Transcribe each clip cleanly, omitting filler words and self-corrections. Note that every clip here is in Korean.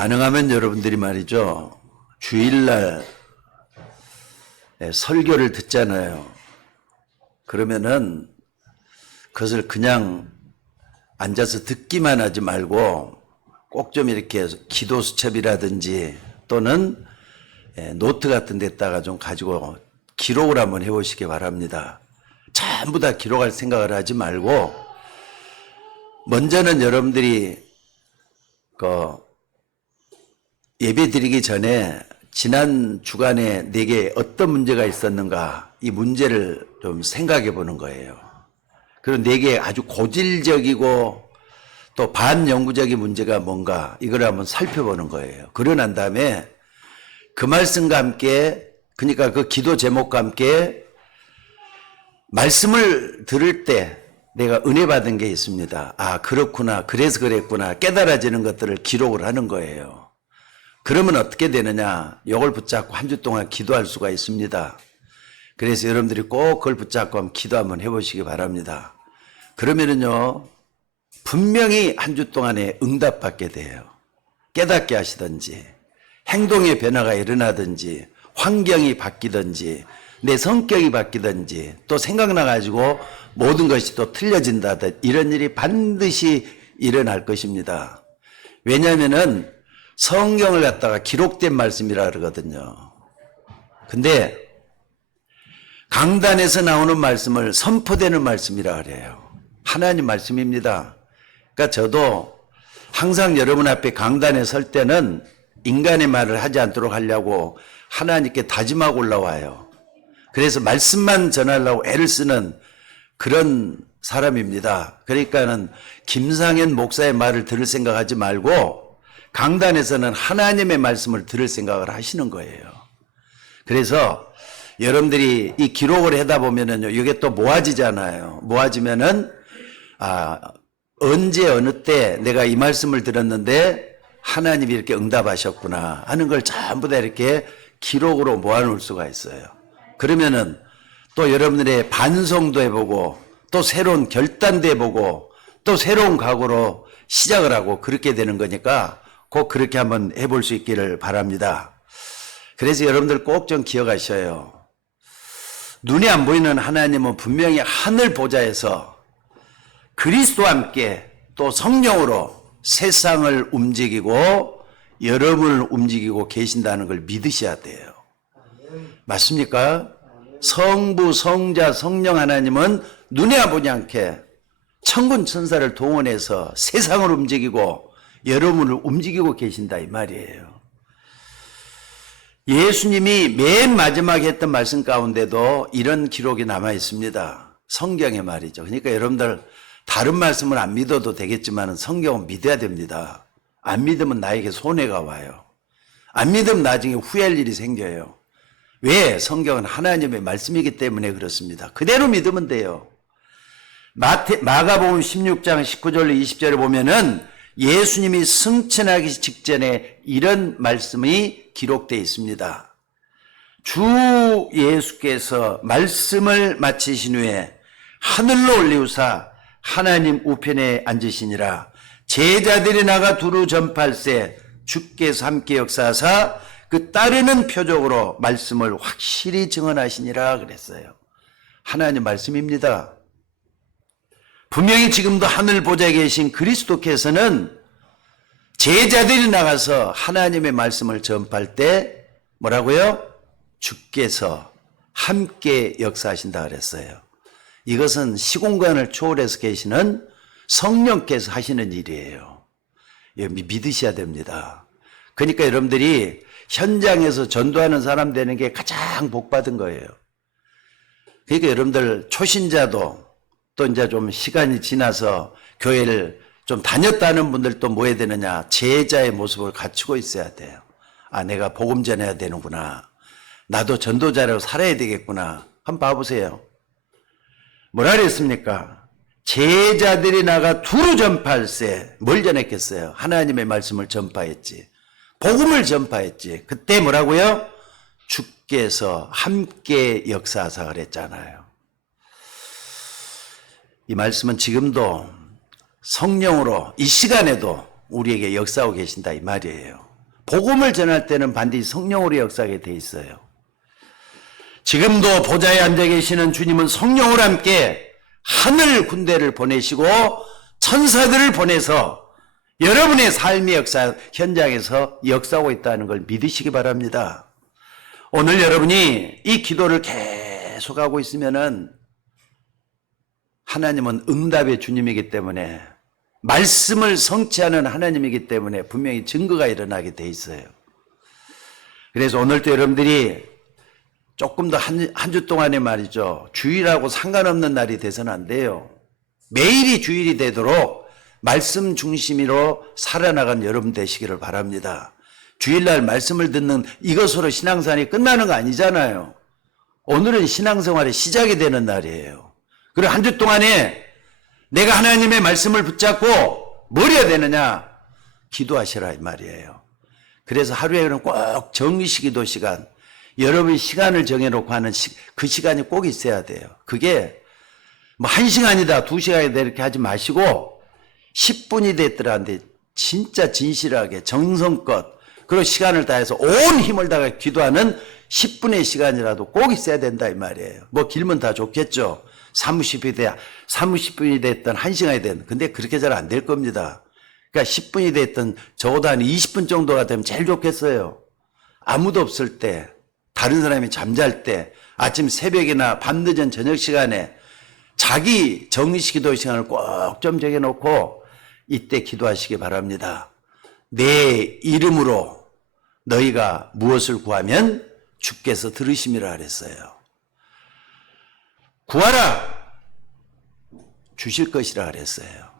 가능하면 여러분들이 말이죠, 주일날 설교를 듣잖아요. 그러면은 그것을 그냥 앉아서 듣기만 하지 말고 꼭 좀 이렇게 기도 수첩이라든지 또는 노트 같은 데다가 좀 가지고 기록을 한번 해보시기 바랍니다. 전부 다 기록할 생각을 하지 말고 먼저는 여러분들이 예배 드리기 전에 지난 주간에 내게 어떤 문제가 있었는가, 이 문제를 좀 생각해 보는 거예요. 그리고 내게 아주 고질적이고 또 반영구적인 문제가 뭔가, 이걸 한번 살펴보는 거예요. 그러고 난 다음에 그 말씀과 함께, 그러니까 그 기도 제목과 함께 말씀을 들을 때 내가 은혜 받은 게 있습니다. 아, 그렇구나, 그래서 그랬구나, 깨달아지는 것들을 기록을 하는 거예요. 그러면 어떻게 되느냐, 이걸 붙잡고 한 주 동안 기도할 수가 있습니다. 그래서 여러분들이 꼭 그걸 붙잡고 한번 기도 한번 해보시기 바랍니다. 그러면은요, 분명히 한 주 동안에 응답받게 돼요. 깨닫게 하시든지, 행동의 변화가 일어나든지, 환경이 바뀌든지, 내 성격이 바뀌든지, 또 생각나가지고 모든 것이 또 틀려진다든, 이런 일이 반드시 일어날 것입니다. 왜냐하면은 성경을 갖다가 기록된 말씀이라 그러거든요. 근데 강단에서 나오는 말씀을 선포되는 말씀이라 그래요. 하나님 말씀입니다. 그러니까 저도 항상 여러분 앞에 강단에 설 때는 인간의 말을 하지 않도록 하려고 하나님께 다짐하고 올라와요. 그래서 말씀만 전하려고 애를 쓰는 그런 사람입니다. 그러니까는 김상현 목사의 말을 들을 생각하지 말고 강단에서는 하나님의 말씀을 들을 생각을 하시는 거예요. 그래서 여러분들이 이 기록을 하다 보면은요, 이게 또 모아지잖아요. 모아지면은, 언제 어느 때 내가 이 말씀을 들었는데 하나님이 이렇게 응답하셨구나 하는 걸 전부 다 이렇게 기록으로 모아놓을 수가 있어요. 그러면은 또 여러분들의 반성도 해보고 또 새로운 결단도 해보고 또 새로운 각오로 시작을 하고 그렇게 되는 거니까 꼭 그렇게 한번 해볼 수 있기를 바랍니다. 그래서 여러분들 꼭 좀 기억하셔요. 눈에 안 보이는 하나님은 분명히 하늘 보좌에서 그리스도와 함께 또 성령으로 세상을 움직이고 여러분을 움직이고 계신다는 걸 믿으셔야 돼요. 맞습니까? 성부, 성자, 성령 하나님은 눈에 안 보지 않게 천군 천사를 동원해서 세상을 움직이고 여러분을 움직이고 계신다, 이 말이에요. 예수님이 맨 마지막에 했던 말씀 가운데도 이런 기록이 남아 있습니다. 성경의 말이죠. 그러니까 여러분들 다른 말씀을 안 믿어도 되겠지만 성경은 믿어야 됩니다. 안 믿으면 나에게 손해가 와요. 안 믿으면 나중에 후회할 일이 생겨요. 왜? 성경은 하나님의 말씀이기 때문에 그렇습니다. 그대로 믿으면 돼요. 마가복음 16장 19절 20절에 보면은 예수님이 승천하기 직전에 이런 말씀이 기록되어 있습니다. 주 예수께서 말씀을 마치신 후에 하늘로 올리우사 하나님 우편에 앉으시니라. 제자들이 나가 두루 전파할세 주께서 함께 역사하사 그 따르는 표적으로 말씀을 확실히 증언하시니라 그랬어요. 하나님 말씀입니다. 분명히 지금도 하늘 보좌에 계신 그리스도께서는 제자들이 나가서 하나님의 말씀을 전파할 때 뭐라고요? 주께서 함께 역사하신다 그랬어요. 이것은 시공간을 초월해서 계시는 성령께서 하시는 일이에요. 믿으셔야 됩니다. 그러니까 여러분들이 현장에서 전도하는 사람 되는 게 가장 복받은 거예요. 그러니까 여러분들 초신자도 또 이제 좀 시간이 지나서 교회를 좀 다녔다는 분들도 뭐 해야 되느냐, 제자의 모습을 갖추고 있어야 돼요. 아, 내가 복음 전해야 되는구나, 나도 전도자로 살아야 되겠구나. 한번 봐보세요. 뭐라 그랬습니까? 제자들이 나가 두루 전파할세. 뭘 전했겠어요? 하나님의 말씀을 전파했지, 복음을 전파했지. 그때 뭐라고요? 주께서 함께 역사하사 그랬잖아요. 이 말씀은 지금도 성령으로 이 시간에도 우리에게 역사하고 계신다, 이 말이에요. 복음을 전할 때는 반드시 성령으로 역사하게 돼 있어요. 지금도 보좌에 앉아 계시는 주님은 성령으로 함께 하늘 군대를 보내시고 천사들을 보내서 여러분의 삶의 역사 현장에서 역사하고 있다는 걸 믿으시기 바랍니다. 오늘 여러분이 이 기도를 계속하고 있으면은 하나님은 응답의 주님이기 때문에 말씀을 성취하는 하나님이기 때문에 분명히 증거가 일어나게 돼 있어요. 그래서 오늘도 여러분들이 조금 더 한 주 동안에 말이죠. 주일하고 상관없는 날이 돼서는 안 돼요. 매일이 주일이 되도록 말씀 중심으로 살아나간 여러분 되시기를 바랍니다. 주일날 말씀을 듣는 이것으로 신앙생활이 끝나는 거 아니잖아요. 오늘은 신앙생활의 시작이 되는 날이에요. 그리고 한 주 동안에 내가 하나님의 말씀을 붙잡고 뭘 해야 되느냐? 기도하시라 이 말이에요. 그래서 하루에는 꼭 정리시 기도 시간, 여러분이 시간을 정해놓고 하는 그 시간이 꼭 있어야 돼요. 그게 뭐 1시간이다 2시간이다 이렇게 하지 마시고 10분이 됐더라는데 진짜 진실하게 정성껏 그리고 시간을 다해서 온 힘을 다해 기도하는 10분의 시간이라도 꼭 있어야 된다 이 말이에요. 뭐 길면 다 좋겠죠. 30분이 됐든 1시간이 됐든 근데 그렇게 잘 안 될 겁니다. 그러니까 10분이 됐든 적어도 한 20분 정도가 되면 제일 좋겠어요. 아무도 없을 때, 다른 사람이 잠잘 때, 아침 새벽이나 밤늦은 저녁 시간에 자기 정식 기도 시간을 꼭 좀 정해놓고 이때 기도하시기 바랍니다. 내 이름으로 너희가 무엇을 구하면 주께서 들으심이라 그랬어요. 구하라 주실 것이라 그랬어요.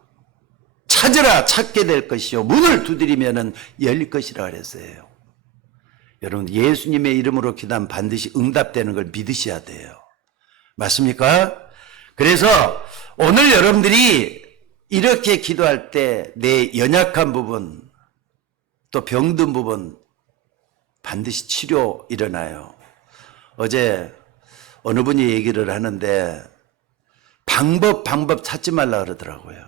찾으라 찾게 될 것이요 문을 두드리면 열릴 것이라 그랬어요. 여러분 예수님의 이름으로 기도하면 반드시 응답되는 걸 믿으셔야 돼요. 맞습니까? 그래서 오늘 여러분들이 이렇게 기도할 때 내 연약한 부분 또 병든 부분 반드시 치료 일어나요. 어제 어느 분이 얘기를 하는데 방법 찾지 말라 그러더라고요.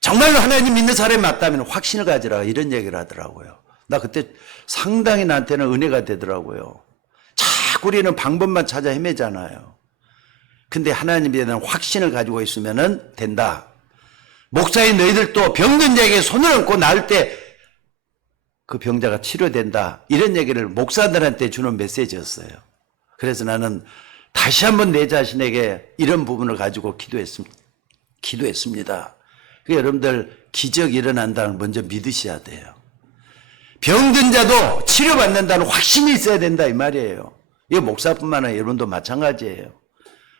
정말로 하나님 믿는 사람이 맞다면 확신을 가지라 이런 얘기를 하더라고요. 나 그때 상당히 나한테는 은혜가 되더라고요. 자꾸 우리는 방법만 찾아 헤매잖아요. 근데 하나님에 대한 확신을 가지고 있으면 된다. 목사인 너희들도 병든 자에게 손을 얹고 나을 때 그 병자가 치료된다. 이런 얘기를 목사들한테 주는 메시지였어요. 그래서 나는 다시 한번 내 자신에게 이런 부분을 가지고 기도했습니다. 여러분들 기적이 일어난다는 걸 먼저 믿으셔야 돼요. 병든 자도 치료받는다는 확신이 있어야 된다 이 말이에요. 이거 목사뿐만 아니라 여러분도 마찬가지예요.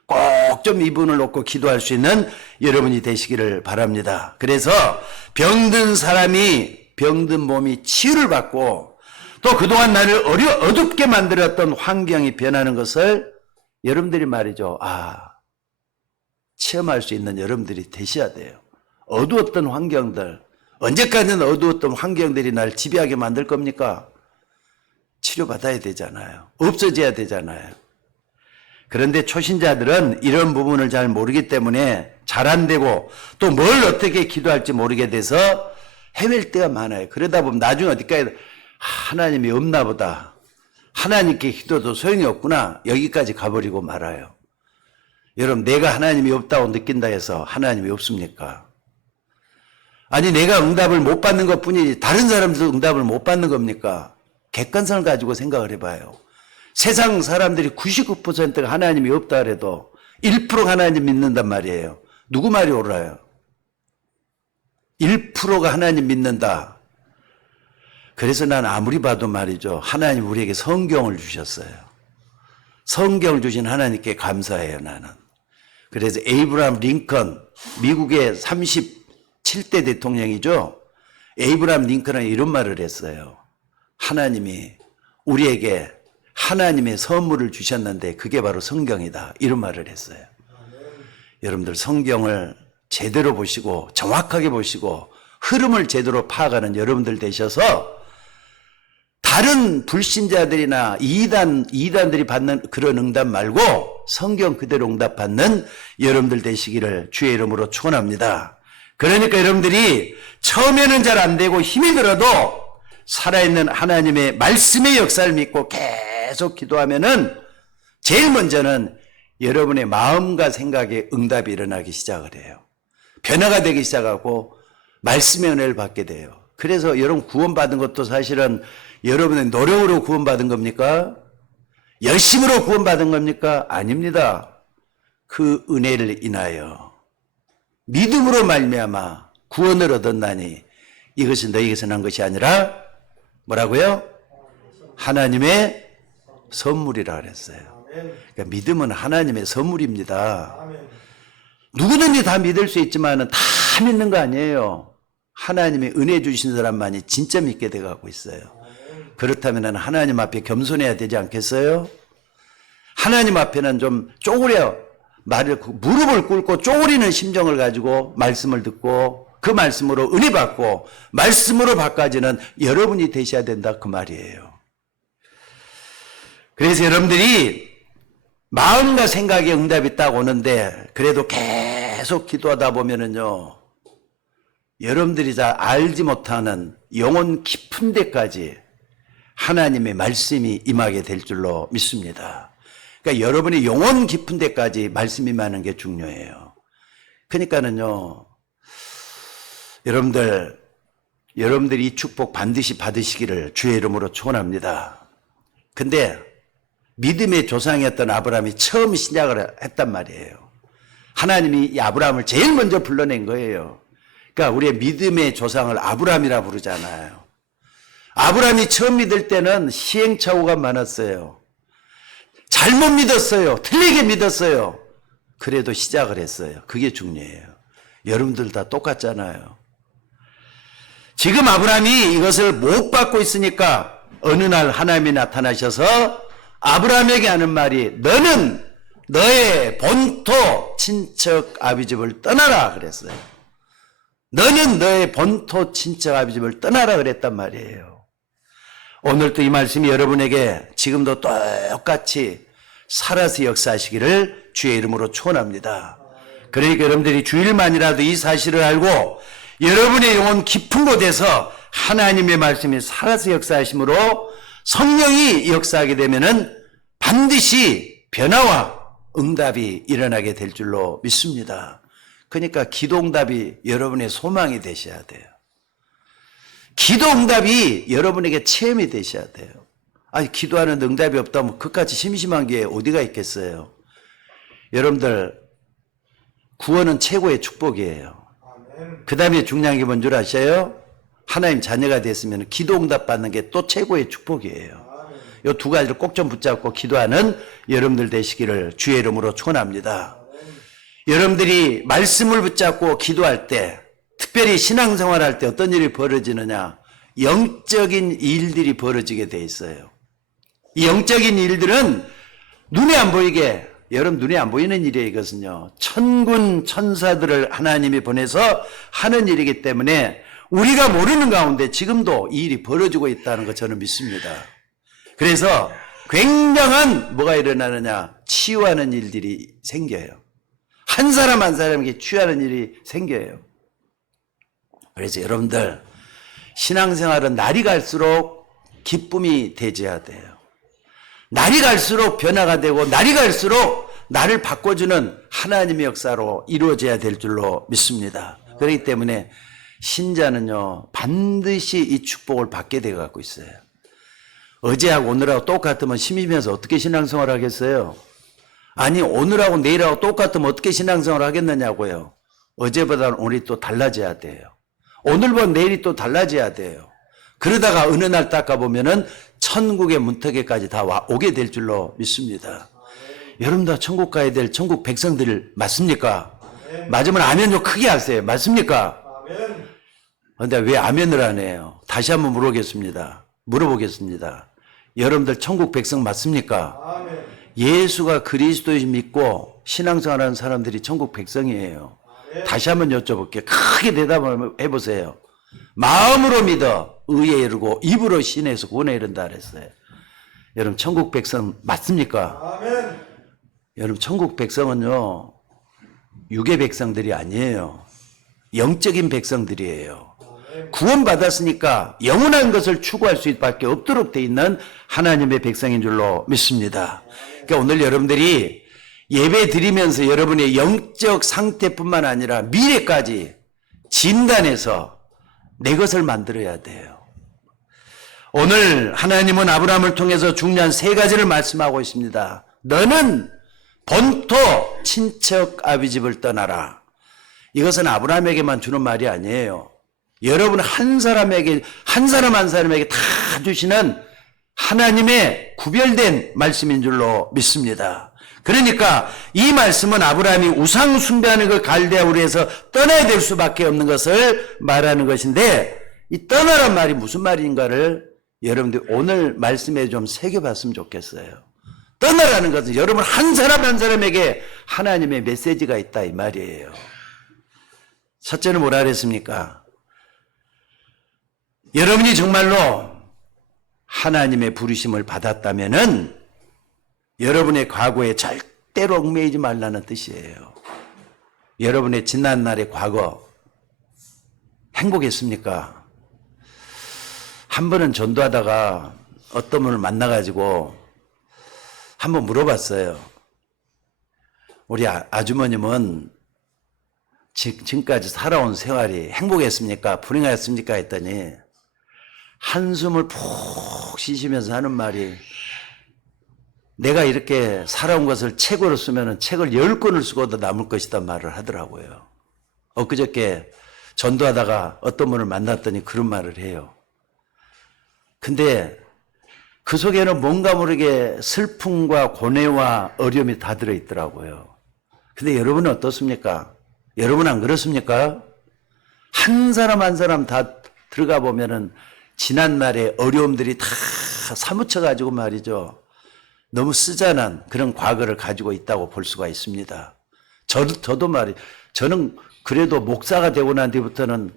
꼭 좀 이분을 놓고 기도할 수 있는 여러분이 되시기를 바랍니다. 그래서 병든 사람이 병든 몸이 치유를 받고 또 그동안 나를 어둡게 만들었던 환경이 변하는 것을 여러분들이 말이죠. 체험할 수 있는 여러분들이 되셔야 돼요. 어두웠던 환경들, 언제까지는 어두웠던 환경들이 날 지배하게 만들 겁니까? 치료받아야 되잖아요. 없어져야 되잖아요. 그런데 초신자들은 이런 부분을 잘 모르기 때문에 잘 안 되고 또 뭘 어떻게 기도할지 모르게 돼서 헤맬 때가 많아요. 그러다 보면 나중에 어디까지 하나님이 없나 보다. 하나님께 기도도 소용이 없구나. 여기까지 가버리고 말아요. 여러분 내가 하나님이 없다고 느낀다 해서 하나님이 없습니까? 아니 내가 응답을 못 받는 것뿐이지 다른 사람들도 응답을 못 받는 겁니까? 객관성을 가지고 생각을 해봐요. 세상 사람들이 99%가 하나님이 없다 그래도 1%가 하나님 믿는단 말이에요. 누구 말이 옳아요? 1%가 하나님 믿는다. 그래서 난 아무리 봐도 말이죠. 하나님 우리에게 성경을 주셨어요. 성경을 주신 하나님께 감사해요 나는. 그래서 에이브라함 링컨 미국의 37대 대통령이죠. 에이브라함 링컨은 이런 말을 했어요. 하나님이 우리에게 하나님의 선물을 주셨는데 그게 바로 성경이다. 이런 말을 했어요. 여러분들 성경을 제대로 보시고 정확하게 보시고 흐름을 제대로 파악하는 여러분들 되셔서 다른 불신자들이나 이단들이 받는 그런 응답 말고 성경 그대로 응답받는 여러분들 되시기를 주의 이름으로 축원합니다. 그러니까 여러분들이 처음에는 잘 안 되고 힘이 들어도 살아있는 하나님의 말씀의 역사를 믿고 계속 기도하면은 제일 먼저는 여러분의 마음과 생각에 응답이 일어나기 시작을 해요. 변화가 되기 시작하고 말씀의 은혜를 받게 돼요. 그래서 여러분 구원받은 것도 사실은 여러분의 노력으로 구원받은 겁니까? 열심으로 구원받은 겁니까? 아닙니다. 그 은혜를 인하여 믿음으로 말미암아 구원을 얻었나니 이것은 너희에게서 난 것이 아니라 뭐라고요? 하나님의 선물이라 그랬어요. 그러니까 믿음은 하나님의 선물입니다. 누구든지 다 믿을 수 있지만 다 믿는 거 아니에요. 하나님의 은혜 주신 사람만이 진짜 믿게 돼가고 있어요. 그렇다면 하나님 앞에 겸손해야 되지 않겠어요? 하나님 앞에는 좀 쪼그려 무릎을 꿇고 쪼그리는 심정을 가지고 말씀을 듣고 그 말씀으로 은혜 받고 말씀으로 바꿔지는 여러분이 되셔야 된다 그 말이에요. 그래서 여러분들이 마음과 생각에 응답이 딱 오는데 그래도 계속 기도하다 보면은요, 여러분들이 잘 알지 못하는 영혼 깊은 데까지 하나님의 말씀이 임하게 될 줄로 믿습니다. 그러니까 여러분이 영혼 깊은 데까지 말씀이 임하는 게 중요해요. 그러니까는요, 여러분들이 이 축복 반드시 받으시기를 주의 이름으로 축원합니다. 근데 믿음의 조상이었던 아브라함이 처음 시작을 했단 말이에요. 하나님이 이 아브라함을 제일 먼저 불러낸 거예요. 그러니까 우리의 믿음의 조상을 아브라함이라 부르잖아요. 아브라함이 처음 믿을 때는 시행착오가 많았어요. 잘못 믿었어요. 틀리게 믿었어요. 그래도 시작을 했어요. 그게 중요해요. 여러분들 다 똑같잖아요. 지금 아브라함이 이것을 못 받고 있으니까 어느 날 하나님이 나타나셔서 아브라함에게 하는 말이 너는 너의 본토 친척 아비집을 떠나라 그랬어요. 너는 너의 본토 친척 아비집을 떠나라 그랬단 말이에요. 오늘도 이 말씀이 여러분에게 지금도 똑같이 살아서 역사하시기를 주의 이름으로 축원합니다. 그러니까 여러분들이 주일만이라도 이 사실을 알고 여러분의 영혼 깊은 곳에서 하나님의 말씀이 살아서 역사하심으로 성령이 역사하게 되면은 반드시 변화와 응답이 일어나게 될 줄로 믿습니다. 그러니까 기도응답이 여러분의 소망이 되셔야 돼요. 기도응답이 여러분에게 체험이 되셔야 돼요. 아니 기도하는 응답이 없다면 그까지 심심한 게 어디가 있겠어요. 여러분들 구원은 최고의 축복이에요. 그 다음에 중요한 게 뭔 줄 아셔요? 하나님 자녀가 됐으면 기도응답 받는 게 또 최고의 축복이에요. 이 두 가지를 꼭 좀 붙잡고 기도하는 여러분들 되시기를 주의 이름으로 축원합니다. 여러분들이 말씀을 붙잡고 기도할 때, 특별히 신앙생활할 때 어떤 일이 벌어지느냐? 영적인 일들이 벌어지게 돼 있어요. 이 영적인 일들은 눈에 안 보이게, 여러분 눈에 안 보이는 일이에요. 이것은요, 천군 천사들을 하나님이 보내서 하는 일이기 때문에 우리가 모르는 가운데 지금도 이 일이 벌어지고 있다는 거 저는 믿습니다. 그래서 굉장한 뭐가 일어나느냐, 치유하는 일들이 생겨요. 한 사람 한 사람에게 치유하는 일이 생겨요. 그래서 여러분들 신앙생활은 날이 갈수록 기쁨이 되져야 돼요. 날이 갈수록 변화가 되고 날이 갈수록 나를 바꿔주는 하나님의 역사로 이루어져야 될 줄로 믿습니다. 그렇기 때문에 신자는요 반드시 이 축복을 받게 되어 갖고 있어요. 어제하고 오늘하고 똑같으면 심심해서 어떻게 신앙생활 하겠어요? 아니 오늘하고 내일하고 똑같으면 어떻게 신앙생활 하겠느냐고요. 어제보다는 오늘이 또 달라져야 돼요. 오늘보다 내일이 또 달라져야 돼요. 그러다가 어느 날 닦아보면은 천국의 문턱에까지 다 오게 될 줄로 믿습니다. 여러분 다 천국 가야 될 천국 백성들 맞습니까? 맞으면 아멘 좀 크게 하세요. 맞습니까? 그런데 왜 아멘을 안 해요? 다시 한번 물어보겠습니다. 여러분들 천국 백성 맞습니까? 예수가 그리스도인 믿고 신앙생활하는 사람들이 천국 백성이에요. 다시 한번 여쭤볼게요. 크게 대답을 해보세요. 마음으로 믿어 의에 이르고 입으로 신에서 구원에 이른다 그랬어요. 여러분 천국 백성 맞습니까? 여러분 천국 백성은요 육의 백성들이 아니에요. 영적인 백성들이에요. 구원받았으니까 영원한 것을 추구할 수밖에 없도록 돼 있는 하나님의 백성인 줄로 믿습니다. 그러니까 오늘 여러분들이 예배 드리면서 여러분의 영적 상태뿐만 아니라 미래까지 진단해서 내 것을 만들어야 돼요. 오늘 하나님은 아브라함을 통해서 중요한 세 가지를 말씀하고 있습니다. 너는 본토 친척 아비집을 떠나라. 이것은 아브라함에게만 주는 말이 아니에요. 여러분 한 사람에게, 한 사람에게 다 주시는 하나님의 구별된 말씀인 줄로 믿습니다. 그러니까 이 말씀은 아브라함이 우상 숭배하는 그 갈대아 우르에서 떠나야 될 수밖에 없는 것을 말하는 것인데, 이 떠나란 말이 무슨 말인가를 여러분들 오늘 말씀에 좀 새겨봤으면 좋겠어요. 떠나라는 것은 여러분 한 사람 한 사람에게 하나님의 메시지가 있다 이 말이에요. 첫째는 뭐라 그랬습니까? 여러분이 정말로 하나님의 부르심을 받았다면은 여러분의 과거에 절대로 얽매이지 말라는 뜻이에요. 여러분의 지난날의 과거 행복했습니까? 한 번은 전도하다가 어떤 분을 만나가지고 한번 물어봤어요. 우리 아주머님은 지금까지 살아온 생활이 행복했습니까? 불행했습니까? 했더니 한숨을 푹 쉬시면서 하는 말이, 내가 이렇게 살아온 것을 책으로 쓰면 책을 10권을 쓰고도 남을 것이다 말을 하더라고요. 엊그저께 전도하다가 어떤 분을 만났더니 그런 말을 해요. 근데 그 속에는 뭔가 모르게 슬픔과 고뇌와 어려움이 다 들어있더라고요. 근데 여러분은 어떻습니까? 여러분 안 그렇습니까? 한 사람 한 사람 다 들어가 보면은 지난날의 어려움들이 다 사무쳐가지고 말이죠. 너무 쓰잔한 그런 과거를 가지고 있다고 볼 수가 있습니다. 저도 저는 그래도 목사가 되고 난 뒤부터는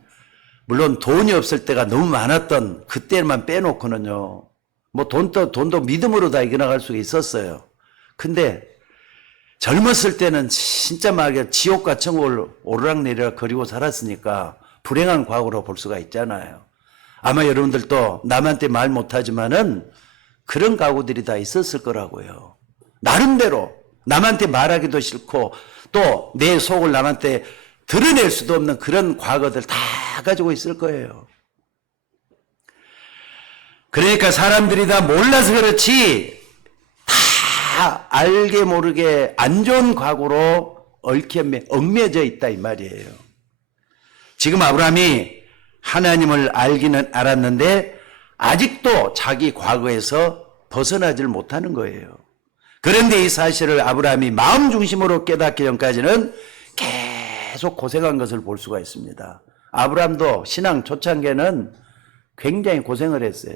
물론 돈이 없을 때가 너무 많았던 그때만 빼놓고는요. 뭐 돈도 믿음으로 다 이겨나갈 수가 있었어요. 근데 젊었을 때는 진짜 말이야 지옥과 천국을 오르락내리락 거리고 살았으니까 불행한 과거로 볼 수가 있잖아요. 아마 여러분들도 남한테 말 못하지만은 그런 가구들이 다 있었을 거라고요. 나름대로 남한테 말하기도 싫고 또 내 속을 남한테 드러낼 수도 없는 그런 과거들 다 가지고 있을 거예요. 그러니까 사람들이 다 몰라서 그렇지 다 알게 모르게 안 좋은 과거로 얽매져 있다 이 말이에요. 지금 아브라함이 하나님을 알기는 알았는데 아직도 자기 과거에서 벗어나질 못하는 거예요. 그런데 이 사실을 아브라함이 마음 중심으로 깨닫기 전까지는 계속 고생한 것을 볼 수가 있습니다. 아브라함도 신앙 초창기에는 굉장히 고생을 했어요.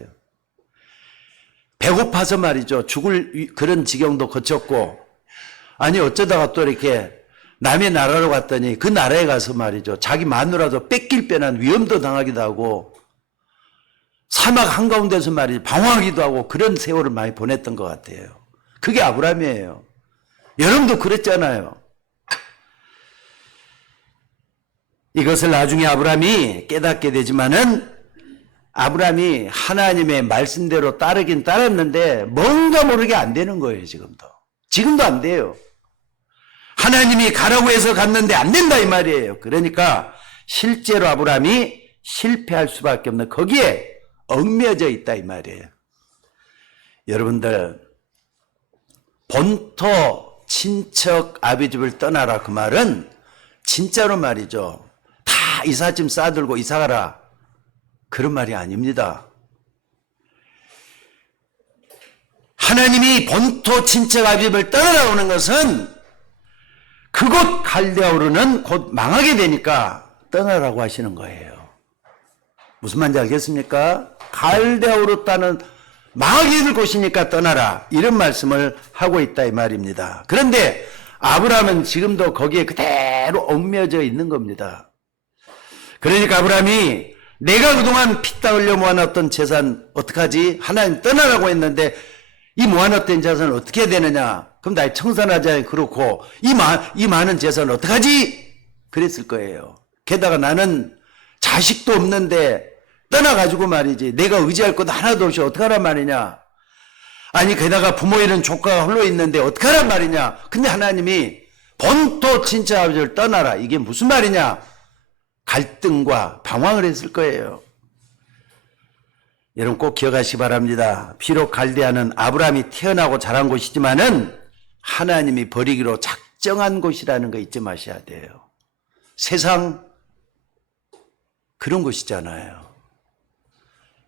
배고파서 말이죠. 죽을 그런 지경도 거쳤고, 아니 어쩌다가 또 이렇게 남의 나라로 갔더니 그 나라에 가서 말이죠. 자기 마누라도 뺏길 뻔한 위험도 당하기도 하고 사막 한가운데서 말이죠. 방황하기도 하고 그런 세월을 많이 보냈던 것 같아요. 그게 아브라함이에요. 여러분도 그랬잖아요. 이것을 나중에 아브라함이 깨닫게 되지만은 아브라함이 하나님의 말씀대로 따르긴 따랐는데 뭔가 모르게 안 되는 거예요. 지금도 안 돼요. 하나님이 가라고 해서 갔는데 안 된다 이 말이에요. 그러니까 실제로 아브라함이 실패할 수밖에 없는 거기에 얽매여져 있다 이 말이에요. 여러분들 본토 친척 아비집을 떠나라 그 말은 진짜로 말이죠. 다 이삿짐 싸들고 이사가라 그런 말이 아닙니다. 하나님이 본토 친척 아비집을 떠나라 오는 것은 그곳 갈대아우르는 곧 망하게 되니까 떠나라고 하시는 거예요. 무슨 말인지 알겠습니까? 갈대아우르 땅은 망하게 될 곳이니까 떠나라 이런 말씀을 하고 있다 이 말입니다. 그런데 아브라함은 지금도 거기에 그대로 얽매여져 있는 겁니다. 그러니까 아브라함이 내가 그동안 피땀 흘려 모아놨던 재산 어떡하지? 하나님 떠나라고 했는데 이 모아놨던 재산은 어떻게 해야 되느냐? 그럼 날 청산하자 그렇고 이 많은 재산은 어떡하지? 그랬을 거예요. 게다가 나는 자식도 없는데 떠나가지고 말이지. 내가 의지할 것도 하나도 없이 어떡하란 말이냐. 아니 게다가 부모 잃은 조카가 홀로 있는데 어떡하란 말이냐. 근데 하나님이 본토 친척 아버지를 떠나라. 이게 무슨 말이냐. 갈등과 방황을 했을 거예요. 여러분 꼭 기억하시기 바랍니다. 비록 갈대아는 아브라함이 태어나고 자란 곳이지만은 하나님이 버리기로 작정한 곳이라는 거 잊지 마셔야 돼요. 세상 그런 곳이잖아요.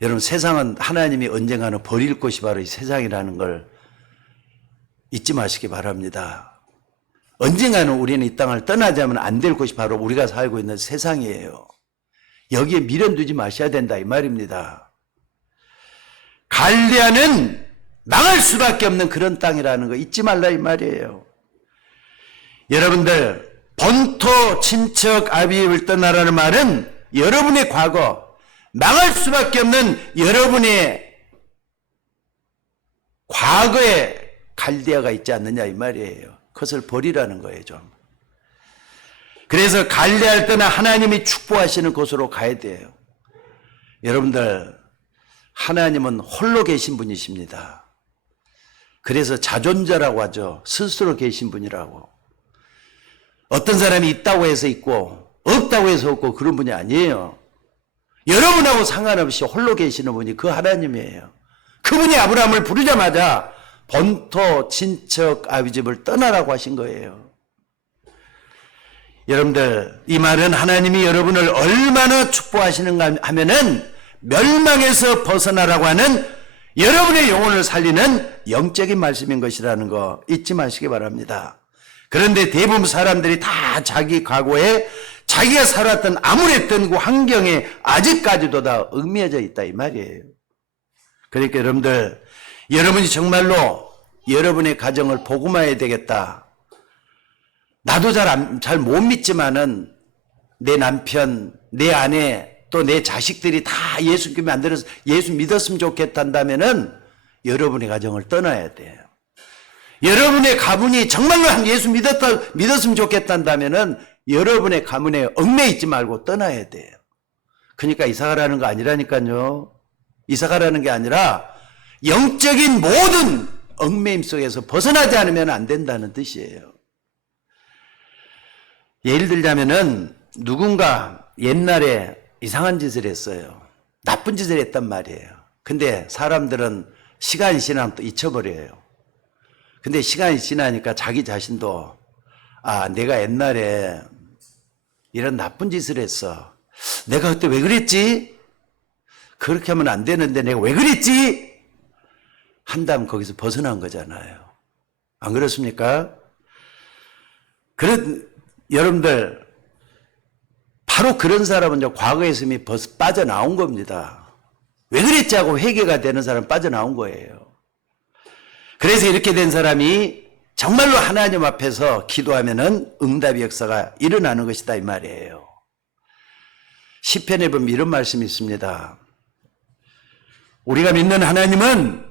여러분 세상은 하나님이 언젠가는 버릴 곳이 바로 이 세상이라는 걸 잊지 마시기 바랍니다. 언젠가는 우리는 이 땅을 떠나지 않으면 안 될 곳이 바로 우리가 살고 있는 세상이에요. 여기에 미련 두지 마셔야 된다 이 말입니다. 갈대아는 망할 수밖에 없는 그런 땅이라는 거 잊지 말라 이 말이에요. 여러분들 본토 친척 아비집을 떠나라는 말은 여러분의 과거 망할 수밖에 없는 여러분의 과거에 갈대아가 있지 않느냐 이 말이에요. 그것을 버리라는 거예요 좀. 그래서 갈대아를 떠나 하나님이 축복하시는 곳으로 가야 돼요. 여러분들 하나님은 홀로 계신 분이십니다. 그래서 자존자라고 하죠. 스스로 계신 분이라고. 어떤 사람이 있다고 해서 있고 없다고 해서 없고 그런 분이 아니에요. 여러분하고 상관없이 홀로 계시는 분이 그 하나님이에요. 그분이 아브라함을 부르자마자 본토 친척 아비집을 떠나라고 하신 거예요. 여러분들 이 말은 하나님이 여러분을 얼마나 축복하시는가 하면은 멸망에서 벗어나라고 하는 여러분의 영혼을 살리는 영적인 말씀인 것이라는 거 잊지 마시기 바랍니다. 그런데 대부분 사람들이 다 자기 과거에 자기가 살았던 암울했던 그 환경에 아직까지도 다 얽매여져 있다 이 말이에요. 그러니까 여러분들 여러분이 정말로 여러분의 가정을 복음화해야 되겠다. 나도 잘 못 믿지만은 내 남편, 내 아내 또 내 자식들이 다 예수 만들어서 예수 믿었으면 좋겠단다면은 여러분의 가정을 떠나야 돼요. 여러분의 가문이 정말로 예수 믿었으면 좋겠단다면은 여러분의 가문에 얽매여 있지 말고 떠나야 돼요. 그러니까 이사가라는 거 아니라니까요. 이사가라는 게 아니라 영적인 모든 얽매임 속에서 벗어나지 않으면 안 된다는 뜻이에요. 예를 들자면은 누군가 옛날에 이상한 짓을 했어요. 나쁜 짓을 했단 말이에요. 근데 사람들은 시간이 지나면 또 잊혀버려요. 근데 시간이 지나니까 자기 자신도 내가 옛날에 이런 나쁜 짓을 했어. 내가 그때 왜 그랬지? 그렇게 하면 안 되는데 내가 왜 그랬지? 한다면 거기서 벗어난 거잖아요. 안 그렇습니까? 여러분들 바로 그런 사람은 과거에서 이미 빠져나온 겁니다. 왜 그랬지 하고 회개가 되는 사람은 빠져나온 거예요. 그래서 이렇게 된 사람이 정말로 하나님 앞에서 기도하면은 응답의 역사가 일어나는 것이다 이 말이에요. 시편에 보면 이런 말씀이 있습니다. 우리가 믿는 하나님은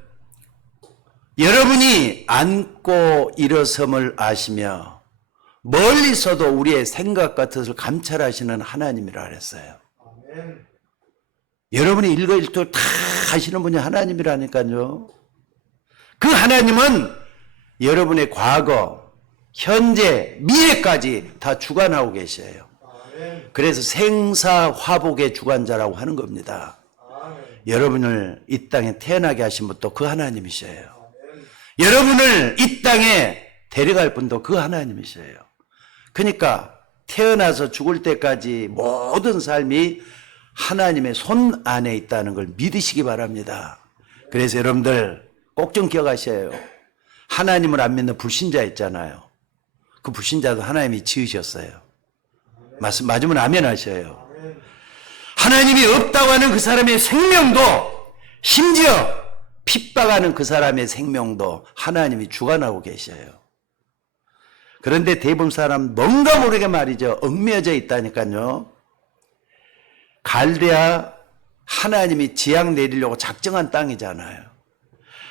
여러분이 앉고 일어섬을 아시며 멀리서도 우리의 생각과 뜻을 감찰하시는 하나님이라 그랬어요. 아멘. 여러분이 일거일투 다 하시는 분이 하나님이라니까요. 그 하나님은 여러분의 과거, 현재, 미래까지 다 주관하고 계셔요. 아멘. 그래서 생사화복의 주관자라고 하는 겁니다. 아멘. 여러분을 이 땅에 태어나게 하신 분도 그 하나님이셔요. 아멘. 여러분을 이 땅에 데려갈 분도 그 하나님이셔요. 그러니까 태어나서 죽을 때까지 모든 삶이 하나님의 손 안에 있다는 걸 믿으시기 바랍니다. 그래서 여러분들 꼭 좀 기억하셔요. 하나님을 안 믿는 불신자 있잖아요. 그 불신자도 하나님이 지으셨어요. 맞으면 아멘 하셔요. 하나님이 없다고 하는 그 사람의 생명도 심지어 핍박하는 그 사람의 생명도 하나님이 주관하고 계셔요. 그런데 대부분 사람 뭔가 모르게 말이죠. 얽매여져 있다니까요. 갈대아 하나님이 재앙 내리려고 작정한 땅이잖아요.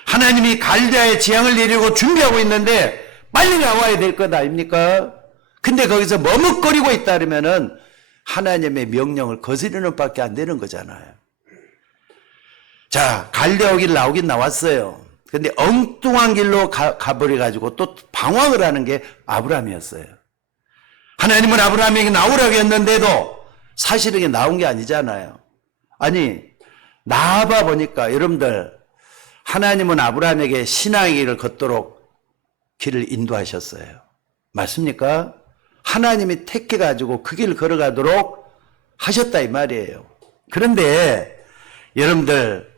하나님이 갈대아의 재앙을 내리려고 준비하고 있는데 빨리 나와야 될 것 아닙니까? 근데 거기서 머뭇거리고 있다 그러면은 하나님의 명령을 거스르는 밖에 안 되는 거잖아요. 자, 갈대아 길 나오긴 나왔어요. 근데 엉뚱한 길로 가버려가지고 또 방황을 하는 게 아브라함이었어요. 하나님은 아브라함에게 나오라고 했는데도 사실은 이게 나온 게 아니잖아요. 아니, 나와봐 보니까 여러분들, 하나님은 아브라함에게 신앙의 길을 걷도록 길을 인도하셨어요. 맞습니까? 하나님이 택해가지고 그 길을 걸어가도록 하셨다 이 말이에요. 그런데 여러분들,